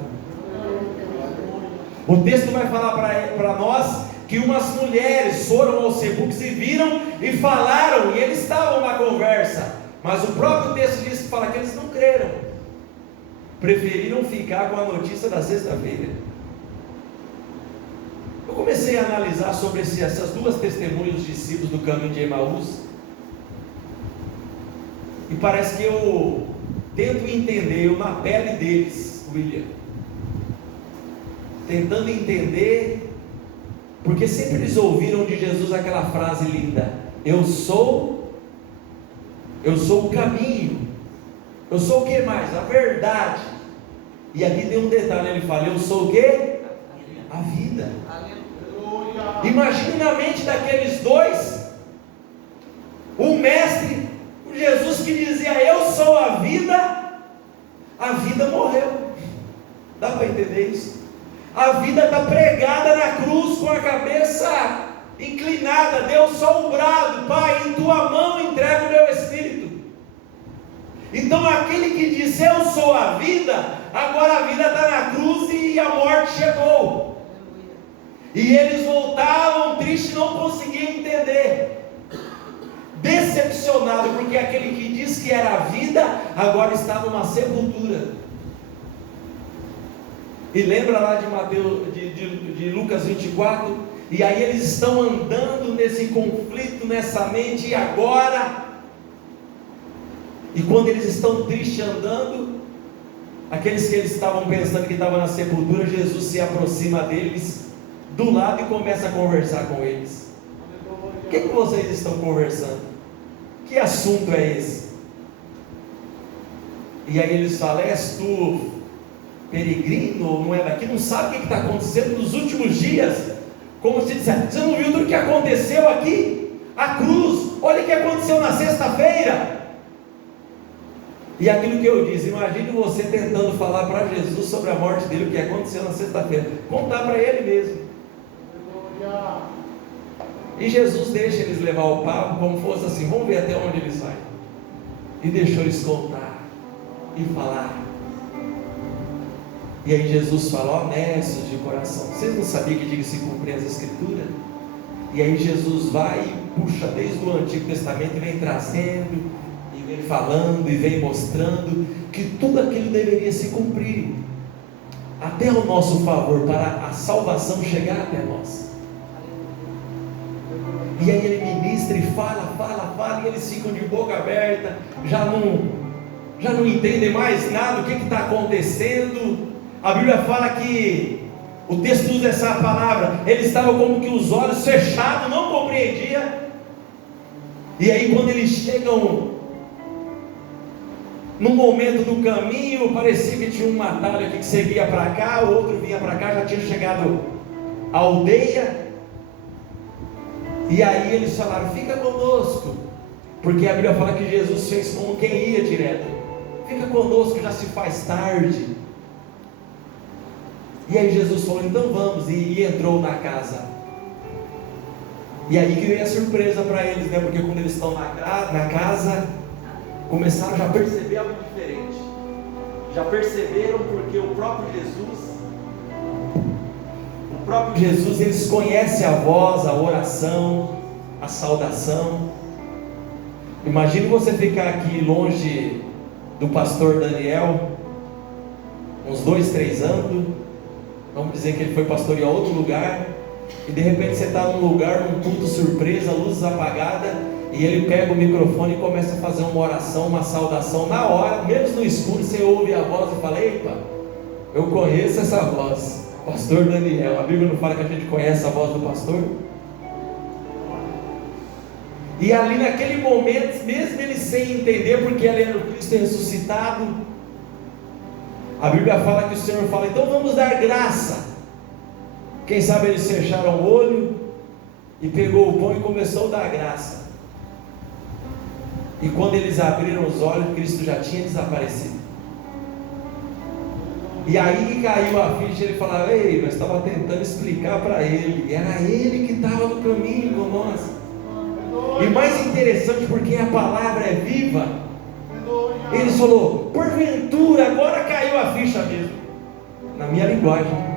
O texto vai falar para nós que umas mulheres foram aos sepulcros e viram e falaram, e eles estavam na conversa, mas o próprio texto diz que fala que eles não creram, preferiram ficar com a notícia da sexta-feira. Eu comecei a analisar sobre essas duas testemunhas dos discípulos do caminho de Emaús, e parece que eu tento entender, eu na pele deles, William, tentando entender, porque sempre eles ouviram de Jesus aquela frase linda: eu sou o caminho, eu sou o que mais? A verdade. E aqui tem um detalhe, ele fala: eu sou o que? A vida. Imagine na mente daqueles dois, o mestre, o Jesus que dizia: eu sou a vida morreu. Dá para entender isso? A vida está pregada na cruz com a cabeça inclinada. Deus só o brado: Pai, em tua mão entrego o meu espírito. Então aquele que diz eu sou a vida, agora a vida está na cruz e a morte chegou. E eles voltavam tristes, não conseguiam entender, decepcionado, porque aquele que diz que era a vida, agora está numa sepultura. E lembra lá de Mateus, de Lucas 24, e aí eles estão andando nesse conflito, nessa mente, e agora, e quando eles estão tristes andando, aqueles que eles estavam pensando que estavam na sepultura, Jesus se aproxima deles do lado e começa a conversar com eles. O que vocês estão conversando? Que assunto é esse? E aí eles falam: és tu peregrino ou não é daqui? Não sabe o que está acontecendo nos últimos dias? Como se dissesse: você não viu tudo o que aconteceu aqui? A cruz, olha o que aconteceu na sexta-feira. E aquilo que eu disse, imagine você tentando falar para Jesus sobre a morte dele, o que aconteceu na sexta-feira, contar para ele mesmo. E Jesus deixa eles levar o papo como fosse assim: vamos ver até onde eles vão. E deixou eles contar e falar. E aí Jesus fala: honestos de coração, vocês não sabiam que tinha que se cumprir as escrituras? E aí Jesus vai e puxa desde o Antigo Testamento e vem trazendo, e vem falando, e vem mostrando que tudo aquilo deveria se cumprir, até ao nosso favor, para a salvação chegar até nós. E aí ele ministra e fala, e eles ficam de boca aberta, já não entendem mais nada, o que está acontecendo. A Bíblia fala que, o texto usa essa palavra, eles estavam como que os olhos fechados, não compreendiam. E aí quando eles chegam no momento do caminho, parecia que tinha um atalho aqui que seguia para cá, o outro vinha para cá, já tinha chegado à aldeia. E aí eles falaram: fica conosco, porque a Bíblia fala que Jesus fez como quem ia direto: fica conosco, já se faz tarde. E aí Jesus falou: então vamos, e entrou na casa. E aí que veio a surpresa para eles, né? Porque quando eles estão na casa, começaram já a perceber algo diferente. Já perceberam, porque o próprio Jesus, eles conhecem a voz, a oração, a saudação. Imagine você ficar aqui longe do pastor Daniel, uns 2-3 anos. Vamos dizer que ele foi pastorear outro lugar, e de repente você está num lugar, num culto surpresa, luzes apagadas, e ele pega o microfone e começa a fazer uma oração, uma saudação. Na hora, mesmo no escuro, você ouve a voz e fala: eita, eu conheço essa voz, pastor Daniel. A Bíblia não fala que a gente conhece a voz do pastor? E ali naquele momento, mesmo ele sem entender, porque ele era o Cristo ressuscitado, a Bíblia fala que o Senhor fala: então vamos dar graça. Quem sabe eles fecharam o olho e pegou o pão e começou a dar graça. E quando eles abriram os olhos, Cristo já tinha desaparecido. E aí que caiu a ficha, ele falava: ei, nós estávamos tentando explicar para ele, era ele que estava no caminho com nós. E mais interessante, porque a palavra é viva, ele falou: porventura, agora caiu a ficha mesmo, na minha linguagem.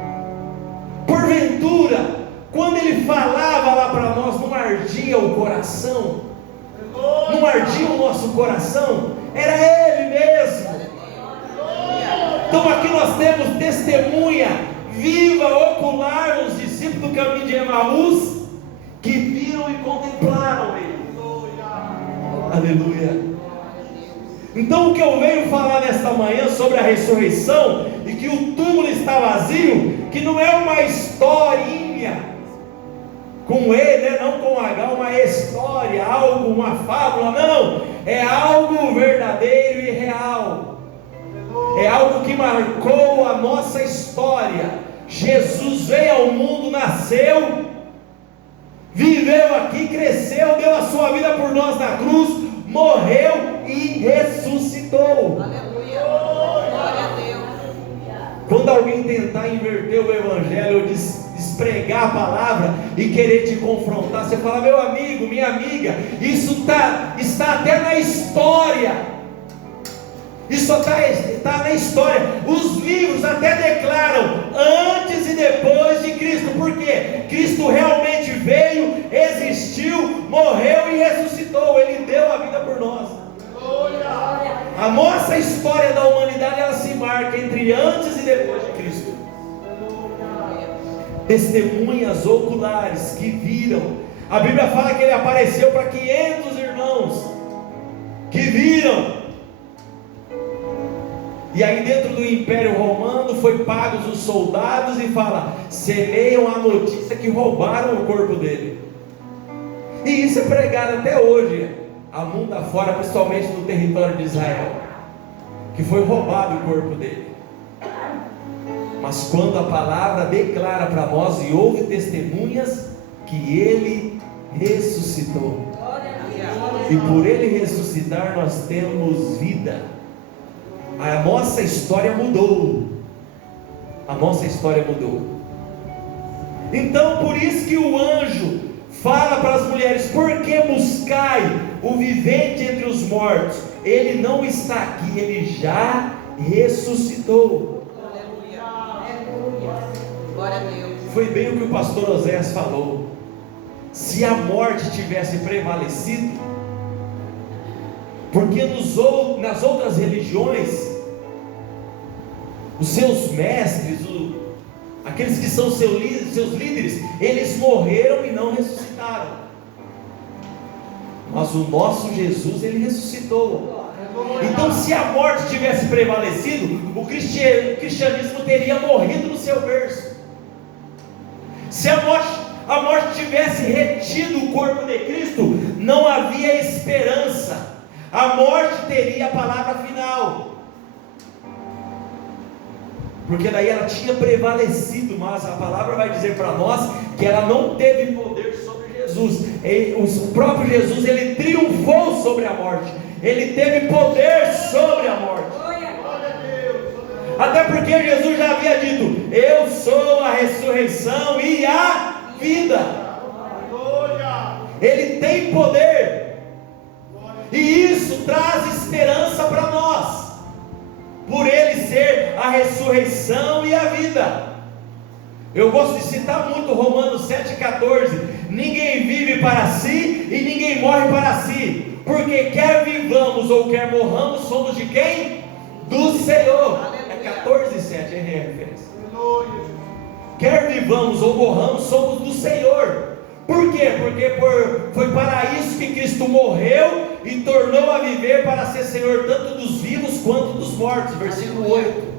Porventura, quando ele falava lá para nós, não ardia o coração, não ardia o nosso coração, era ele mesmo. Então aqui nós temos testemunha viva, ocular, os discípulos do caminho de Emaús, que viram e contemplaram ele. Aleluia. Então o que eu venho falar nesta manhã sobre a ressurreição, e que o túmulo está vazio, que não é uma historinha com E, né? Não com H, uma história, algo, uma fábula, não, é algo verdadeiro e real, é algo que marcou a nossa história. Jesus veio ao mundo, nasceu, viveu aqui, cresceu, deu a sua vida por nós na cruz, morreu e ressuscitou. Aleluia. Glória a Deus. Quando alguém tentar inverter o evangelho ou despregar a palavra e querer te confrontar, você fala: meu amigo, minha amiga, isso está até na história. Isso está na história. Os livros até declaram antes e depois de Cristo. Por quê? Cristo realmente veio, existiu, morreu e ressuscitou. Ele deu a vida por nós. A nossa história da humanidade, ela se marca entre antes e depois de Cristo. Testemunhas oculares que viram. A Bíblia fala que ele apareceu para 500 irmãos que viram. E aí dentro do Império Romano foi pagos os soldados e fala: semeiam a notícia que roubaram o corpo dele. E isso é pregado até hoje, a mundo afora, principalmente no território de Israel, que foi roubado o corpo dele. Mas quando a palavra declara para nós, e houve testemunhas, que ele ressuscitou, e por ele ressuscitar nós temos vida. A nossa história mudou. A nossa história mudou. Então por isso que o anjo fala para as mulheres: por que buscai o vivente entre os mortos? Ele não está aqui, ele já ressuscitou. Aleluia. Glória a Deus. Foi bem o que o pastor Oséias falou. Se a morte tivesse prevalecido, porque nas outras religiões, os seus mestres, aqueles que são seus líderes, eles morreram e não ressuscitaram. Mas o nosso Jesus, ele ressuscitou. Então, se a morte tivesse prevalecido, o cristianismo teria morrido no seu berço. Se a morte tivesse retido o corpo de Cristo, não havia esperança. A morte teria a palavra final, porque daí ela tinha prevalecido. Mas a palavra vai dizer para nós que ela não teve poder sobre Jesus. O próprio Jesus, ele triunfou sobre a morte. Ele teve poder sobre a morte. Até porque Jesus já havia dito: eu sou a ressurreição e a vida. Ele tem poder. E isso traz esperança para nós, por ele ser a ressurreição e a vida. Eu gosto de citar muito Romanos 7,14: ninguém vive para si e ninguém morre para si, porque quer vivamos ou quer morramos, somos de quem? Do Senhor. É 14,7, é referência. Quer vivamos ou morramos, somos do Senhor. Por quê? Porque foi para isso que Cristo morreu e tornou a viver, para ser Senhor tanto dos vivos quanto dos mortos. Versículo 8.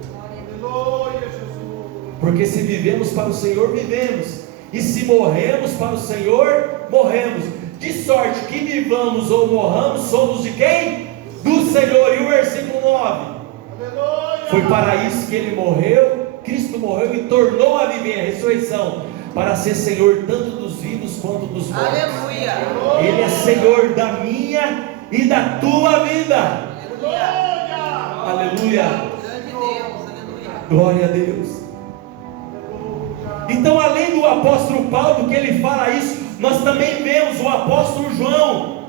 Porque se vivemos para o Senhor, vivemos, e se morremos para o Senhor, morremos. De sorte que vivamos ou morramos, somos de quem? Do Senhor. E o versículo 9: foi para isso que ele morreu, Cristo morreu e tornou a viver, a ressurreição, para ser Senhor tanto dos vivos quanto dos mortos. Aleluia. Ele é Senhor da minha e da tua vida. Aleluia. Glória a Deus. Então, além do apóstolo Paulo, que ele fala isso, nós também vemos o apóstolo João,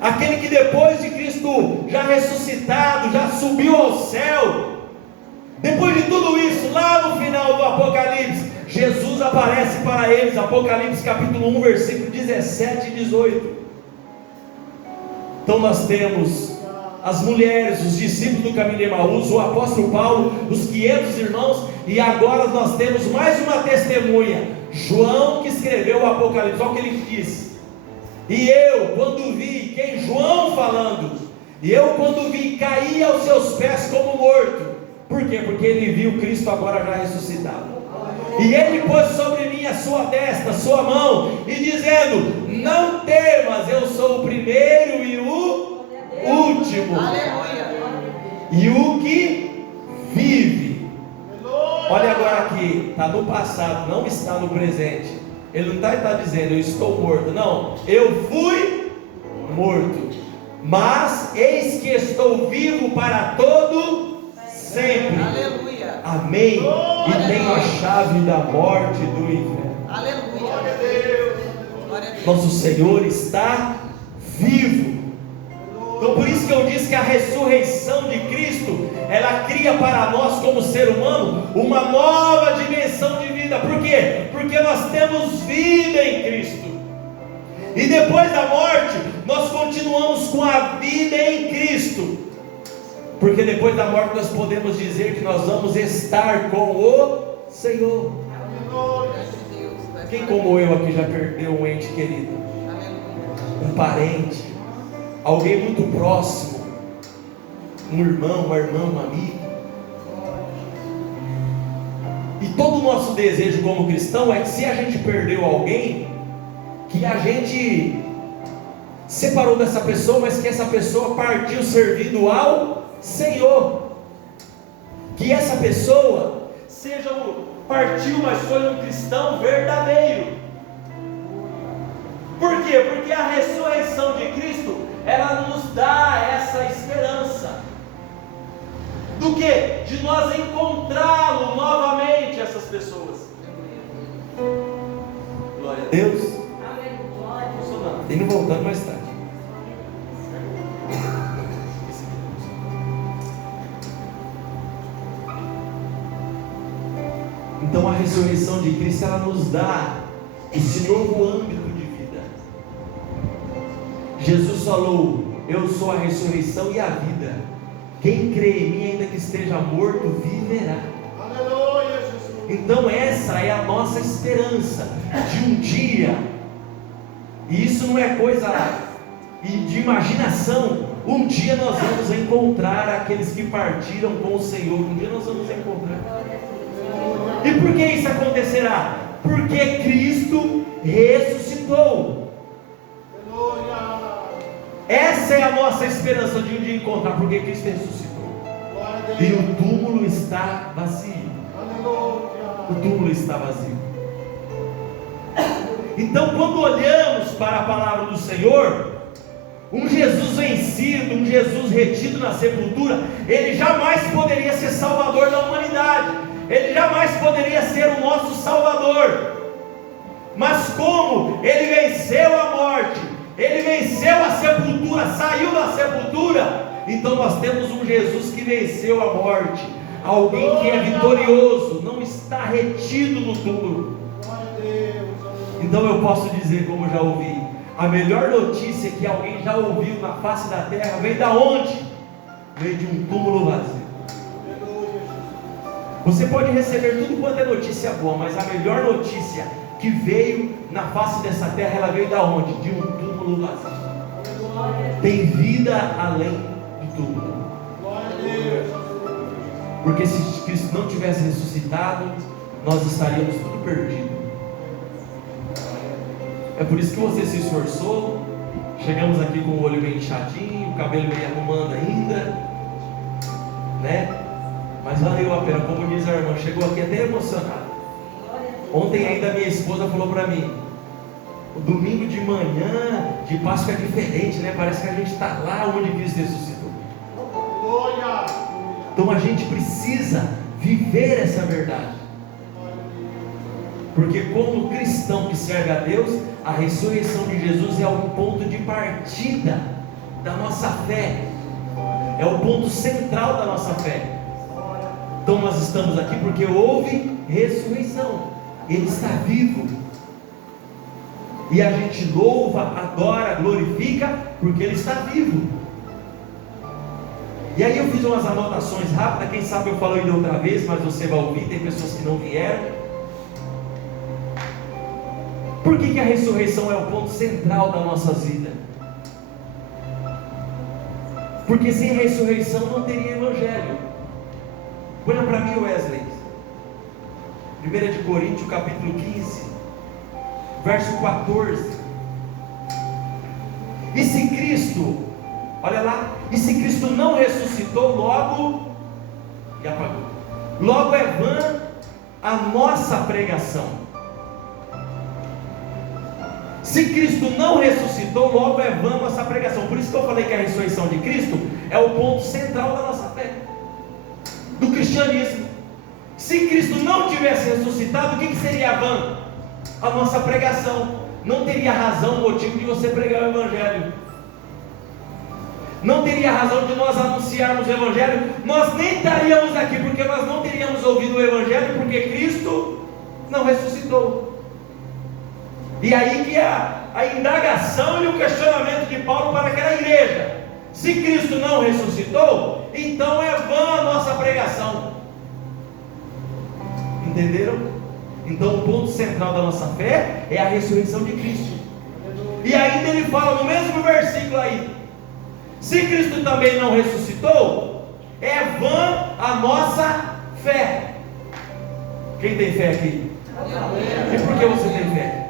aquele que depois de Cristo já ressuscitado, já subiu ao céu. Depois de tudo isso, lá no final do Apocalipse, Jesus aparece para eles. Apocalipse capítulo 1, versículo 17 e 18. Então nós temos as mulheres, os discípulos do caminho de Emaús, o apóstolo Paulo, os 500 irmãos, e agora nós temos mais uma testemunha, João, que escreveu o Apocalipse. Olha o que ele disse: e eu, quando vi, quem? João falando, e eu, quando vi, caí aos seus pés como morto. Por quê? Porque ele viu Cristo agora já ressuscitado. E ele pôs sobre mim a sua destra, a sua mão, e dizendo: não temas, eu sou o primeiro e o último. Aleluia. E o que vive. Olha agora aqui, está no passado, não está no presente. Ele não está dizendo eu estou morto, não, eu fui morto, mas eis que estou vivo para todo sempre. Aleluia. Amém? E tenho a chave da morte e do inferno. Aleluia. Nosso Senhor está vivo. Então por isso que eu disse que a ressurreição de Cristo, ela cria para nós como ser humano uma nova dimensão de vida. Por quê? Porque nós temos vida em Cristo. E depois da morte, nós continuamos com a vida em Cristo. Porque depois da morte nós podemos dizer que nós vamos estar com o Senhor. Quem como eu aqui já perdeu um ente querido? Um parente, alguém muito próximo, um irmão, uma irmã, um amigo. E todo o nosso desejo como cristão é que se a gente perdeu alguém, que a gente separou dessa pessoa, mas que essa pessoa partiu servindo ao Senhor. Que essa pessoa seja partiu, mas foi um cristão verdadeiro. Por quê? Porque a ressurreição de Cristo, ela nos dá essa esperança. Do que? De nós encontrá-lo novamente, essas pessoas. Glória a Deus. Tem que voltar mais tarde. Então a ressurreição de Cristo, ela nos dá esse novo âmbito de vida. Jesus falou: eu sou a ressurreição e a vida. Quem crê em mim, ainda que esteja morto, viverá. Aleluia, Jesus. Então essa é a nossa esperança de um dia. E isso não é coisa de imaginação. Um dia nós vamos encontrar aqueles que partiram com o Senhor. Um dia nós vamos encontrar. E por que isso acontecerá? Porque Cristo ressuscitou. Essa é a nossa esperança de um dia encontrar, porque Cristo ressuscitou. E o túmulo está vazio. O túmulo está vazio. Então, quando olhamos para a palavra do Senhor, um Jesus vencido, um Jesus retido na sepultura, ele jamais poderia ser salvador da humanidade, ele jamais poderia ser o nosso salvador. Mas como ele venceu a morte, ele venceu a sepultura, saiu da sepultura, então nós temos um Jesus que venceu a morte, alguém que é vitorioso, não está retido no túmulo. Então eu posso dizer, como já ouvi, a melhor notícia que alguém já ouviu na face da terra veio da onde? Veio de um túmulo vazio. Você pode receber tudo quanto é notícia boa, mas a melhor notícia que veio na face dessa terra, ela veio da onde? De um túmulo vazio. Tem vida além do túmulo. Porque se Cristo não tivesse ressuscitado, nós estaríamos tudo perdidos. É por isso que você se esforçou. Chegamos aqui com o olho bem inchadinho, o cabelo meio arrumando ainda, né? Mas valeu a pena, como diz a irmã, chegou aqui até emocionado. Ontem ainda minha esposa falou para mim: o domingo de manhã de Páscoa é diferente, né? Parece que a gente está lá onde Cristo ressuscitou. Então a gente precisa viver essa verdade. Porque como cristão que serve a Deus, a ressurreição de Jesus é o ponto de partida da nossa fé. É o ponto central da nossa fé. Então nós estamos aqui porque houve ressurreição. Ele está vivo. E a gente louva, adora, glorifica, porque Ele está vivo. E aí eu fiz umas anotações rápidas. Quem sabe eu falo ainda outra vez, mas você vai ouvir, tem pessoas que não vieram. Por que a ressurreição é o ponto central da nossa vida? Porque sem ressurreição não teria evangelho. Olha para mim, Wesley. 1 Coríntios capítulo 15, verso 14. E se Cristo, olha lá, e se Cristo não ressuscitou, logo, e apagou, logo é vã a nossa pregação. Se Cristo não ressuscitou, logo é vã a nossa pregação. Por isso que eu falei que a ressurreição de Cristo é o ponto central da nossa fé, do cristianismo. Se Cristo não tivesse ressuscitado, o que seria vã? A nossa pregação. Não teria razão, motivo de você pregar o Evangelho. Não teria razão de nós anunciarmos o Evangelho. Nós nem estaríamos aqui, porque nós não teríamos ouvido o Evangelho, porque Cristo não ressuscitou. E aí que é a indagação e o questionamento de Paulo para aquela igreja. Se Cristo não ressuscitou, então é vã a nossa pregação. Entenderam? Então o ponto central da nossa fé é a ressurreição de Cristo. E ainda ele fala no mesmo versículo aí: se Cristo também não ressuscitou, é vã a nossa fé. Quem tem fé aqui? E por que você tem fé?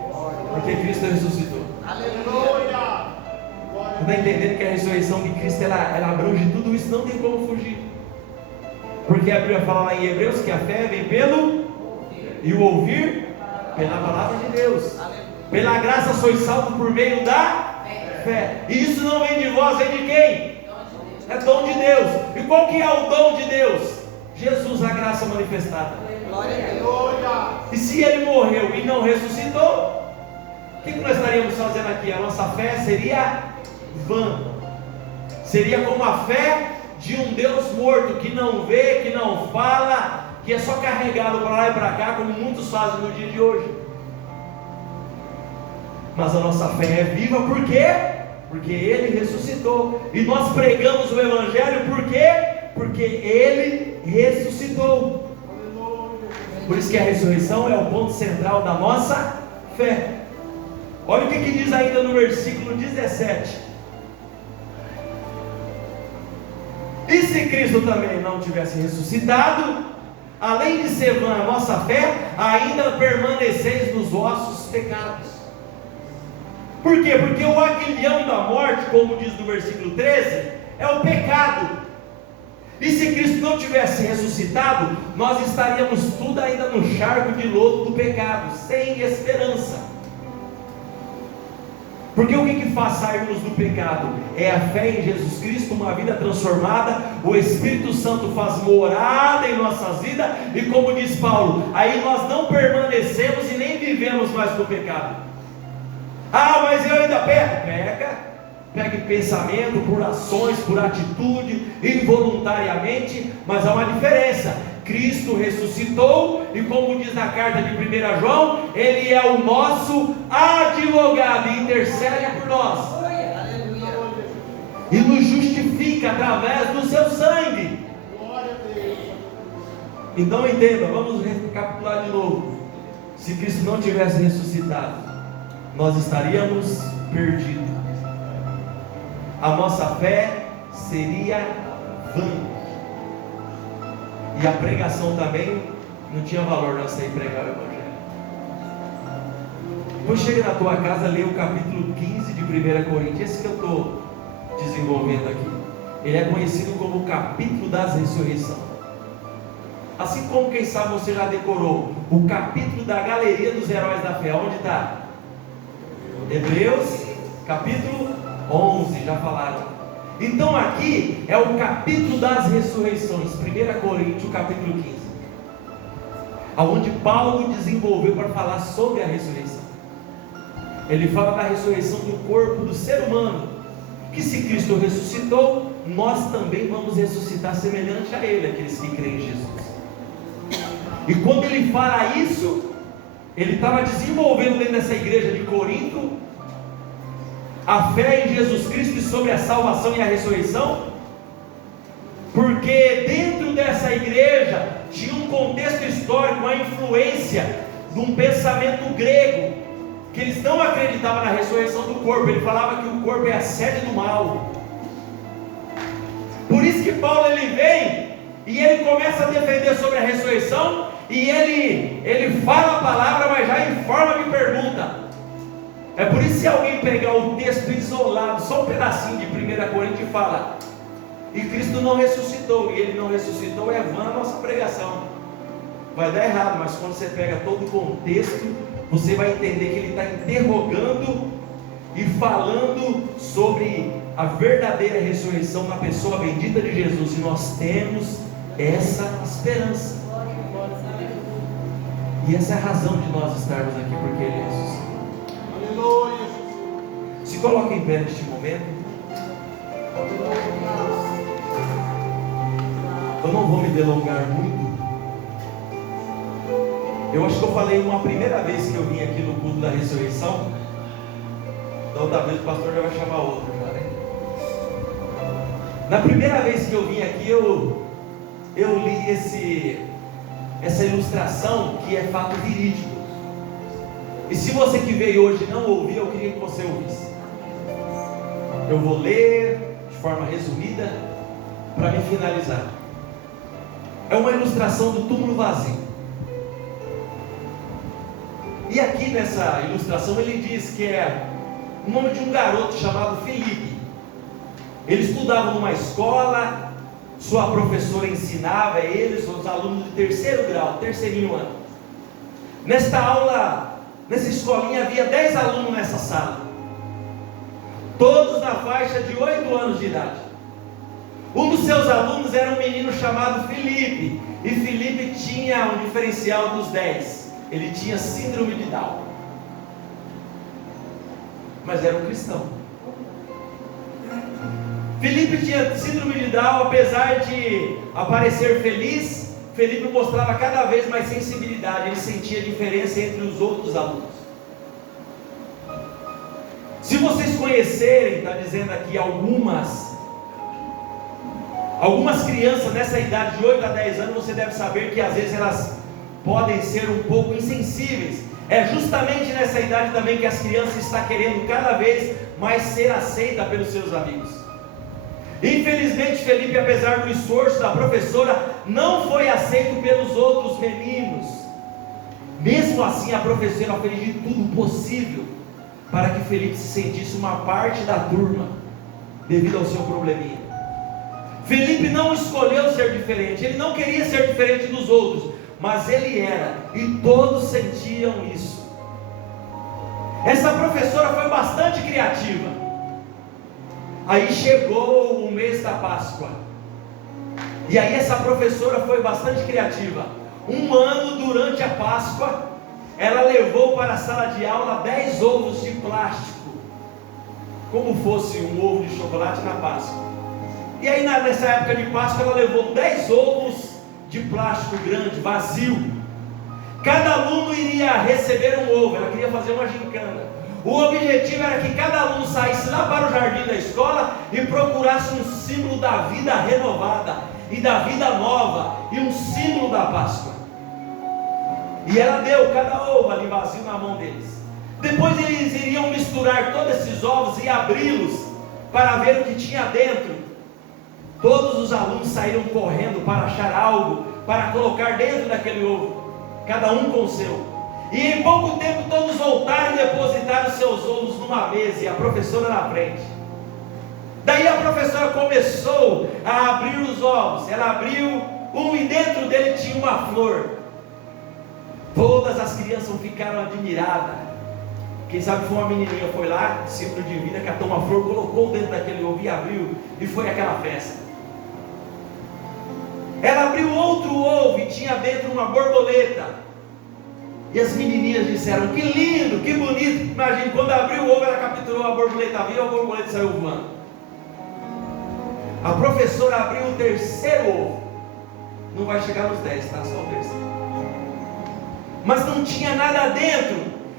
Porque Cristo ressuscitou. Aleluia! Você está entendendo que a ressurreição de Cristo ela abrange tudo isso, não tem como fugir. Porque a Bíblia fala lá em Hebreus que a fé vem pelo e o ouvir pela palavra de Deus. Pela graça sois salvos por meio da fé. E isso não vem de vós, vem de quem? É dom de Deus. E qual que é o dom de Deus? Jesus, a graça manifestada. E se ele morreu e não ressuscitou, o que nós estaríamos fazendo aqui? A nossa fé seria vã. Seria como a fé de um Deus morto, que não vê, que não fala, que é só carregado para lá e para cá, como muitos fazem no dia de hoje. Mas a nossa fé é viva, por quê? Porque Ele ressuscitou. E nós pregamos o Evangelho, por quê? Porque Ele ressuscitou. Por isso que a ressurreição é o ponto central da nossa fé. Olha o que diz ainda no versículo 17. E se Cristo também não tivesse ressuscitado, além de ser vã a nossa fé, ainda permaneceis nos vossos pecados. Por quê? Porque o aguilhão da morte, como diz no versículo 13, é o pecado. E se Cristo não tivesse ressuscitado, nós estaríamos tudo ainda no charco de lodo do pecado, sem esperança. Porque o que faz sairmos do pecado? É a fé em Jesus Cristo, uma vida transformada. O Espírito Santo faz morada em nossas vidas. E como diz Paulo, aí nós não permanecemos e nem vivemos mais no pecado. Ah, mas eu ainda peco. Pega em pensamento, por ações, por atitude, involuntariamente. Mas há uma diferença. Cristo ressuscitou, e como diz na carta de 1 João, Ele é o nosso advogado e intercede por nós. E nos justifica através do seu sangue. Então entenda, vamos recapitular de novo. Se Cristo não tivesse ressuscitado, nós estaríamos perdidos. A nossa fé seria vã. E a pregação também não tinha valor nós sair pregar o Evangelho. Depois chega na tua casa, lê o capítulo 15 de 1 Coríntios, esse que eu estou desenvolvendo aqui. Ele é conhecido como o capítulo das ressurreições. Assim como, quem sabe, você já decorou o capítulo da galeria dos heróis da fé. Onde está? Hebreus, capítulo 11, já falaram. Então aqui é o capítulo das ressurreições, 1 Coríntios capítulo 15, onde Paulo desenvolveu para falar sobre a ressurreição. Ele fala da ressurreição do corpo do ser humano, que se Cristo ressuscitou, nós também vamos ressuscitar semelhante a Ele, aqueles que creem em Jesus. E quando ele fala isso, ele estava desenvolvendo dentro dessa igreja de Corinto a fé em Jesus Cristo e sobre a salvação e a ressurreição, porque dentro dessa igreja tinha um contexto histórico, uma influência de um pensamento grego, que eles não acreditavam na ressurreição do corpo. Ele falava que o corpo é a sede do mal. Por isso que Paulo ele vem e ele começa a defender sobre a ressurreição, e ele fala a palavra, mas já em forma de pergunta. É por isso que se alguém pegar o texto isolado, só um pedacinho de 1 Coríntios, e fala, e Cristo não ressuscitou, e Ele não ressuscitou, é vã a nossa pregação. Vai dar errado, mas quando você pega todo o contexto, você vai entender que ele está interrogando e falando sobre a verdadeira ressurreição na pessoa bendita de Jesus, e nós temos essa esperança. E essa é a razão de nós estarmos aqui, porque Ele ressuscitou. Aleluia. Se coloque em pé neste momento. Eu não vou me delongar muito. Eu acho que eu falei uma primeira vez que eu vim aqui no culto da ressurreição. Da outra vez o pastor já vai chamar outro já, né? Na primeira vez que eu vim aqui, eu li essa ilustração que é fato verídico. E se você que veio hoje não ouviu, eu queria que você ouvisse. Eu vou ler de forma resumida para me finalizar. É uma ilustração do túmulo vazio. E aqui nessa ilustração ele diz que é o nome de um garoto chamado Felipe. Ele estudava numa escola, sua professora ensinava eles, os alunos de terceiro grau, terceirinho ano. Nesta aula, nessa escolinha, havia 10 alunos nessa sala, todos na faixa de 8 anos de idade. Um dos seus alunos era um menino chamado Felipe, e Felipe tinha um diferencial dos 10, ele tinha síndrome de Down, mas era um cristão. Felipe tinha síndrome de Down, apesar de aparecer feliz, Felipe mostrava cada vez mais sensibilidade, ele sentia diferença entre os outros alunos. Se vocês conhecerem, está dizendo aqui, algumas crianças nessa idade de 8 a 10 anos, você deve saber que às vezes elas podem ser um pouco insensíveis. É justamente nessa idade também que as crianças estão querendo cada vez mais ser aceita pelos seus amigos. Infelizmente Felipe, apesar do esforço da professora, não foi aceito pelos outros meninos. Mesmo assim a professora fez de tudo possível para que Felipe se sentisse uma parte da turma, devido ao seu probleminha. Felipe não escolheu ser diferente, ele não queria ser diferente dos outros, mas ele era, e todos sentiam isso. Essa professora foi bastante criativa. Aí chegou o mês da Páscoa, e aí essa professora foi bastante criativa. Um ano durante a Páscoa, ela levou para a sala de aula 10 ovos de plástico, como fosse um ovo de chocolate na Páscoa. E aí nessa época de Páscoa ela levou 10 ovos de plástico grande, vazio. Cada aluno iria receber um ovo, ela queria fazer uma gincana. O objetivo era que cada aluno saísse lá para o jardim da escola e procurasse um símbolo da vida renovada e da vida nova, e um símbolo da Páscoa. E ela deu cada ovo ali vazio na mão deles. Depois eles iriam misturar todos esses ovos e abri-los para ver o que tinha dentro. Todos os alunos saíram correndo para achar algo para colocar dentro daquele ovo, cada um com o seu. E em pouco tempo todos voltaram e depositaram seus ovos numa mesa, e a professora na frente. Daí a professora começou a abrir os ovos. Ela abriu um e dentro dele tinha uma flor. Todas as crianças ficaram admiradas. Quem sabe foi uma menininha, foi lá, símbolo de vida, catou uma flor, colocou dentro daquele ovo e abriu, e foi aquela festa. Ela abriu outro ovo e tinha dentro uma borboleta. E as menininhas disseram: que lindo, que bonito. Imagine, quando abriu o ovo, ela capturou a borboleta viva, a borboleta saiu voando. A professora abriu o terceiro ovo. Não vai chegar nos 10, tá? Só o terceiro. Mas não tinha nada dentro.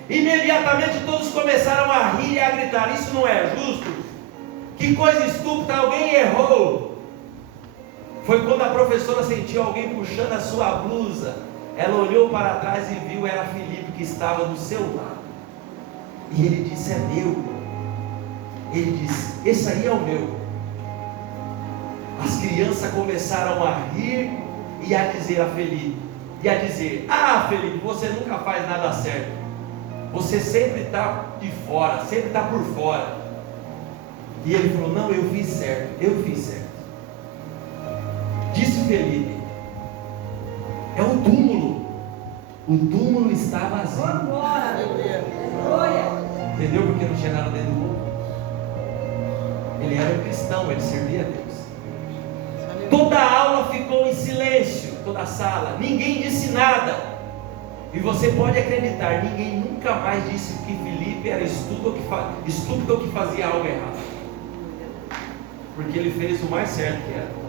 Imediatamente todos começaram a rir e a gritar: isso não é justo, que coisa estúpida, alguém errou. Foi quando a professora sentiu alguém puxando a sua blusa. Ela olhou para trás e viu, era Felipe que estava do seu lado. E ele disse: é meu. Ele disse: esse aí é o meu. As crianças começaram a rir e a dizer a Felipe, ah, Felipe, você nunca faz nada certo, você sempre está de fora, sempre está por fora. E ele falou: não, eu fiz certo, eu fiz certo. Disse Felipe: é o túmulo está vazio. Entendeu porque não tinha nada dentro do túmulo? Ele era um cristão, ele servia a Deus. Toda a aula ficou em silêncio. toda a sala, ninguém disse nada. E você pode acreditar, ninguém nunca mais disse que Felipe era estúpido ou que fazia algo errado. Porque ele fez o mais certo que era.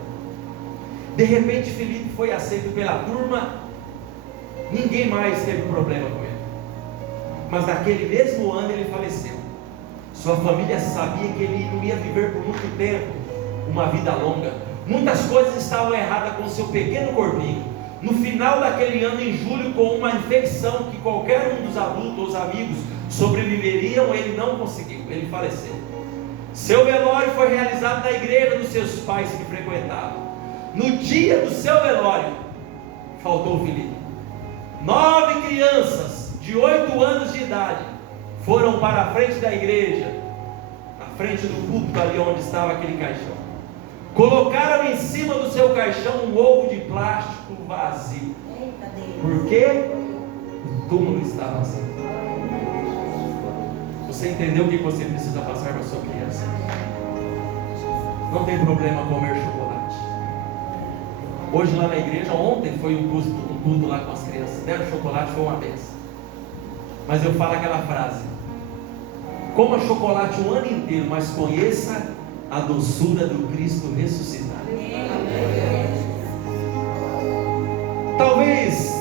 De repente Felipe foi aceito pela turma, ninguém mais teve problema com ele. Mas naquele mesmo ano ele faleceu. Sua família sabia que ele não ia viver por muito tempo, uma vida longa. Muitas coisas estavam erradas com seu pequeno corpinho. No final daquele ano, em julho, com uma infecção que qualquer um dos adultos ou amigos sobreviveriam, ele não conseguiu, ele faleceu. Seu velório foi realizado na igreja dos seus pais que frequentavam. No dia do seu velório, faltou o Felipe. 9 crianças de 8 anos de idade foram para a frente da igreja, na frente do púlpito ali onde estava aquele caixão. Colocaram em cima do seu caixão um ovo de plástico vazio. Por quê? O túmulo estava vazio. Você entendeu o que você precisa passar para a sua criança? Não tem problema comer chocolate. Hoje lá na igreja, ontem foi um culto lá com as crianças. Deram chocolate, foi uma benção. Mas eu falo aquela frase: coma chocolate um ano inteiro, mas conheça a doçura do Cristo ressuscitado. Talvez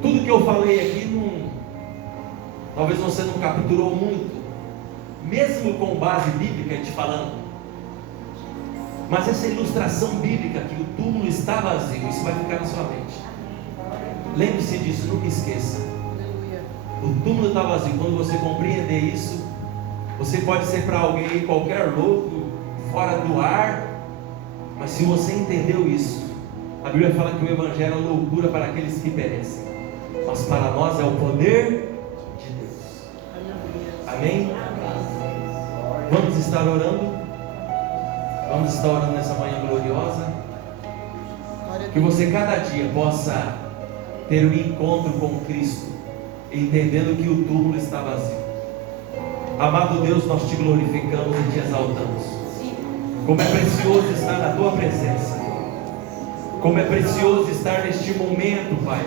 tudo que eu falei aqui talvez você não capturou muito, mesmo com base bíblica te falando. Mas essa ilustração bíblica que o túmulo está vazio, isso vai ficar na sua mente. Lembre-se disso, nunca esqueça. O túmulo está vazio. Quando você compreender isso, você pode ser para alguém qualquer louco, fora do ar, mas se você entendeu isso, a Bíblia fala que o Evangelho é loucura para aqueles que perecem, mas para nós é o poder de Deus. Amém? Vamos estar orando? Vamos estar orando nessa manhã gloriosa? Que você cada dia possa ter um encontro com Cristo, entendendo que o túmulo está vazio. Amado Deus, nós te glorificamos e te exaltamos. Como é precioso estar na tua presença. Como é precioso estar neste momento, Pai,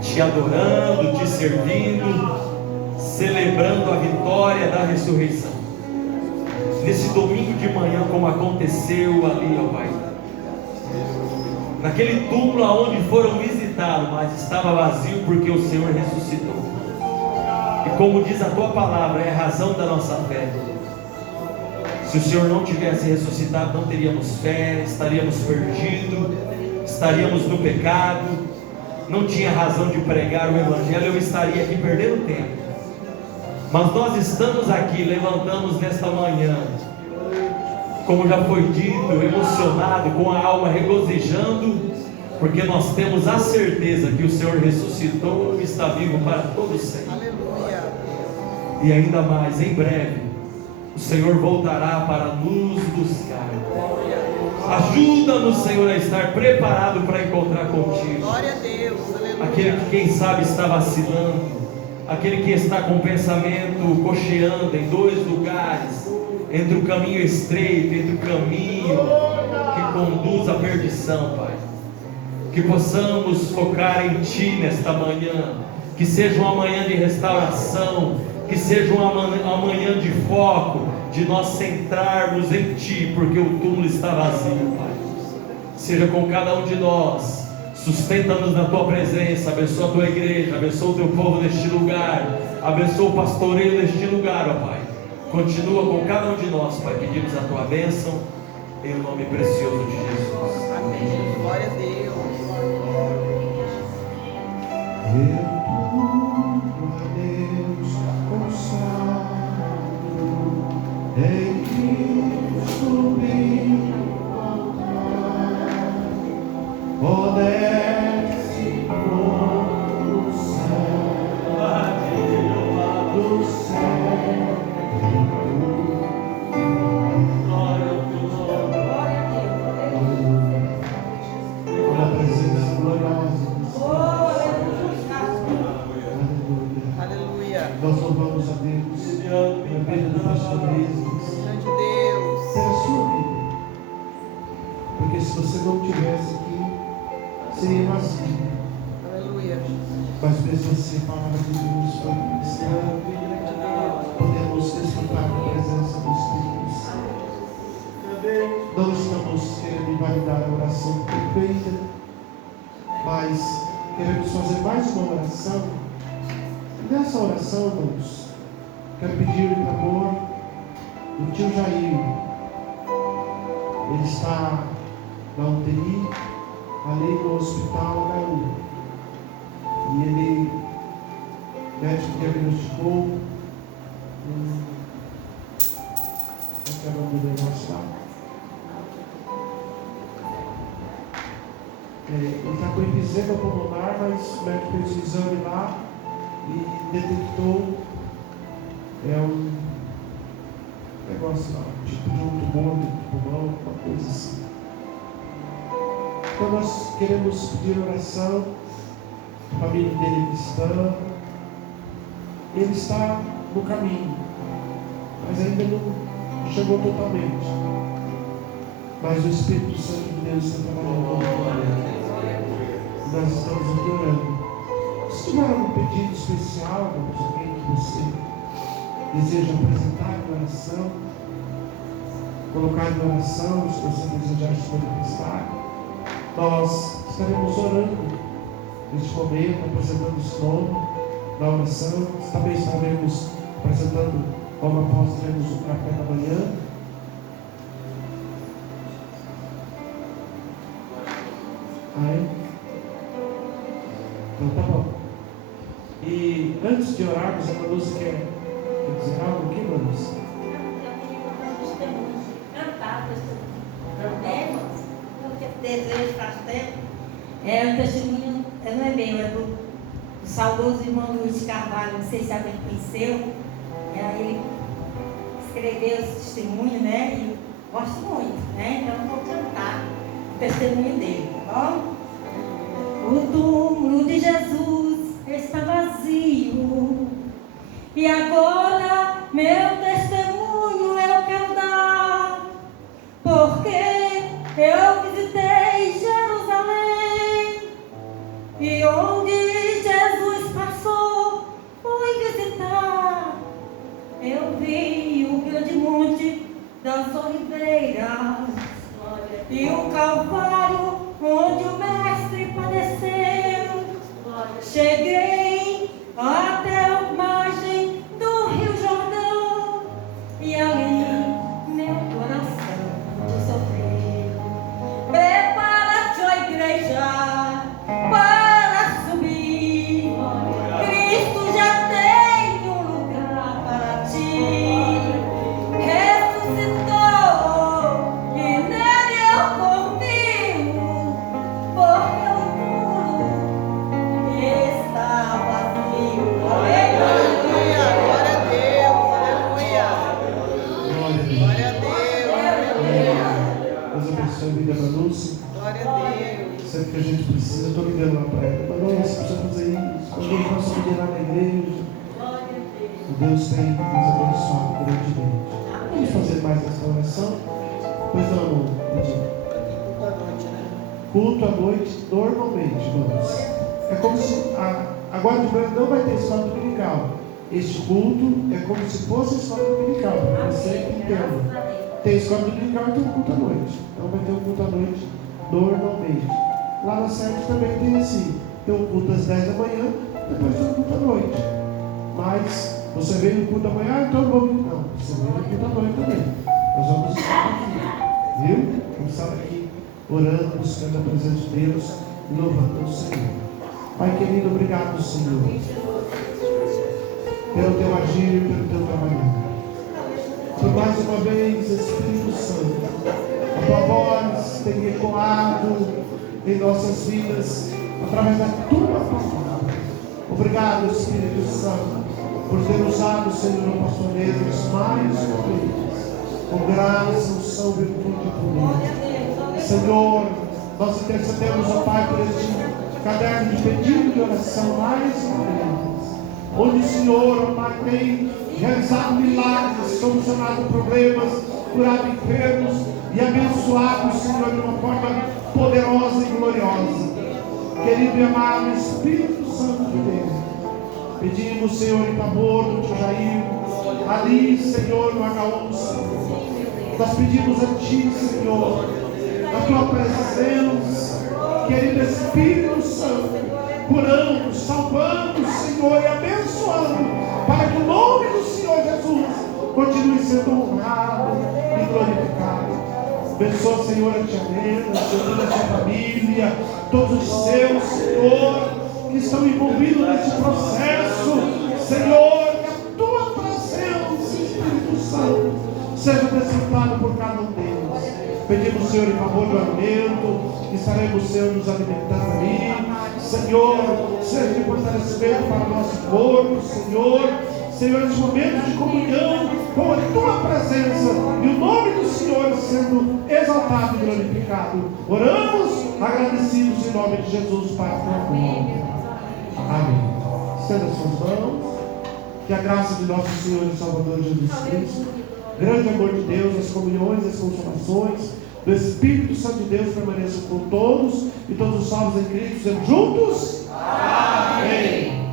te adorando, te servindo, celebrando a vitória da ressurreição. Nesse domingo de manhã, como aconteceu ali, ó Pai, naquele túmulo aonde foram visitá-lo, mas estava vazio porque o Senhor ressuscitou. E como diz a tua palavra, é a razão da nossa fé. Se o Senhor não tivesse ressuscitado, não teríamos fé, estaríamos perdidos, estaríamos no pecado, não tinha razão de pregar o Evangelho, eu estaria aqui perdendo tempo. Mas nós estamos aqui, levantamos nesta manhã, como já foi dito, emocionado, com a alma regozijando, porque nós temos a certeza que o Senhor ressuscitou e está vivo para todos sempre. E ainda mais, em breve, o Senhor voltará para nos buscar. Ajuda-nos, Senhor, a estar preparado para encontrar contigo. Glória a Deus, aleluia. Aquele que quem sabe está vacilando, aquele que está com o pensamento cocheando em dois lugares, entre o caminho estreito, entre o caminho que conduz à perdição, Pai. Que possamos focar em Ti nesta manhã, que seja uma manhã de restauração, que seja uma manhã de foco, de nós centrarmos em Ti, porque o túmulo está vazio, Pai. Seja com cada um de nós, sustenta-nos na Tua presença, abençoa a Tua igreja, abençoa o Teu povo neste lugar, abençoa o pastoreio neste lugar, ó Pai. Continua com cada um de nós, Pai, pedimos a Tua bênção, em nome precioso de Jesus. Amém, glória a Deus. Em Cristo me encontrar, ó desce do céu, do céu, com a presença gloriosa. Aleluia. Nós louvamos a Deus na vida do pastor Luiz. Deus. É a sua vida. Porque se você não estivesse aqui, seria vazio. Aleluia. Mas mesmo assim, a palavra de Deus foi ministrando, podemos desfrutar da presença do Espírito Santo. Não estamos querendo invalidar a oração perfeita, mas queremos fazer mais uma oração. E nessa oração, irmãos, quero pedir o amor do tio Jair. Ele está na UTI, ali no hospital HU. E ele, o médico diagnosticou não quero o nome do negócio lá. Ele está com enfisema pulmonar, mas o médico fez o exame lá e detectou um negócio lá, tipo de um tumor do pulmão, uma coisa assim. Então nós queremos pedir oração, a família dele é cristã, ele está no caminho, mas ainda não chegou totalmente. Mas o Espírito Santo de Deus está trabalhando. Nós estamos aqui orando. Se tiver algum pedido especial, alguém que você deseja apresentar em oração, colocar em oração, se você desejar se manifestar, nós estaremos orando neste momento, apresentando esse nome na oração. Também estaremos apresentando, como após teremos o café da manhã. Então tá bom. E antes de orarmos, a Manusa quer dizer algo aqui, Manusa? Desejo faz tempo. O testemunho não é meu, é do saudoso irmão Luiz Carvalho, não sei se alguém conheceu. E aí ele escreveu esse testemunho, né? E eu gosto muito, né? Então eu vou cantar o testemunho dele, tá bom? O túmulo de Jesus está vazio e agora meu testemunho eu quero dar, porque eu visitei Jerusalém e onde Jesus passou fui visitar. Eu vi o grande monte das oliveiras e o Calvário onde o Mestre padeceu. Cheguei até a margem do Rio Jordão e ali meu coração sofreu. Prepara-te, ó igreja, para subir. Cristo já tem um lugar para ti. Ressuscitou e nele eu confio, porque o túmulo está vazio. Aleluia, glória a Deus, aleluia. Glória a Deus. Deus abençoe a vida da Manusa. Glória a Deus. Sempre que a gente precisa, eu estou ligando lá para ela. Manusa, precisa fazer isso. Quando eu posso pedir lá na igreja. Deus tem nos abençoado grandemente. Vamos fazer mais essa oração? Pois não, Edinho. Culto à noite, normalmente, irmãos. É como se agora de manhã não vai ter escola dominical. Este culto é como se fosse escola dominical, para você entenda. Tem escola dominical e tem um culto à noite. Então vai ter um culto à noite normalmente. Lá na sede também tem assim. Tem um culto às 10 da manhã, depois tem um culto à noite. Mas você veio no culto da manhã, então vamos. Não, você veio no culto da noite também. Nós vamos estar aqui, viu? Vamos estar aqui orando, buscando a presença de Deus e louvando o Senhor. Pai querido, obrigado, Senhor, pelo teu agir e pelo teu trabalhar. Por mais uma vez, Espírito Santo, a tua voz tem ecoado em nossas vidas através da tua palavra. Obrigado, Espírito Santo, por ter usado, Senhor, o pastor Neves mais uma vez, com graça, unção, virtude e poder. Senhor, nós intercedemos, ó Pai, por este caderno de pedido de oração mais uma vez, onde o Senhor, ó Pai, tem realizado milagres, solucionado problemas, curado enfermos e abençoado, Senhor, de uma forma poderosa e gloriosa. Querido e amado Espírito Santo de Deus, pedimos, Senhor, em favor do tio Jair, ali, Senhor, no H11, nós pedimos a Ti, Senhor, a Tua presença, querido Espírito Santo, curando, salvando, Senhor, e abençoando, para que o nome do Senhor Jesus continue sendo honrado e glorificado. Abençoa, Senhor, a Tia Helena, Senhor, a sua família, todos os seus, Senhor, que estão envolvidos nesse processo. Senhor, que a Tua presença, Espírito Santo, seja desfrutado por cada um deles. Pedimos, Senhor, em favor do alimento, que estaremos, Senhor, nos alimentando ali. Senhor, seja de fortalecimento para o nosso corpo, Senhor. Senhor, nesse momento de comunhão com a Tua presença e o nome do Senhor sendo exaltado e glorificado. Oramos agradecidos em nome de Jesus para o Teu nome. Amém. Estenda suas mãos. Que a graça de nosso Senhor e Salvador Jesus Cristo, grande amor de Deus, as comunhões, as consolações do Espírito Santo de Deus permaneçam com todos e todos os salvos em Cristo sejam juntos. Amém.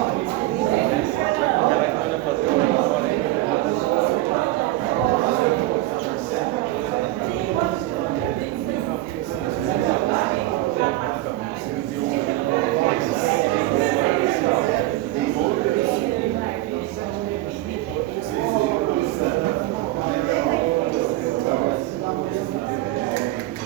Glória.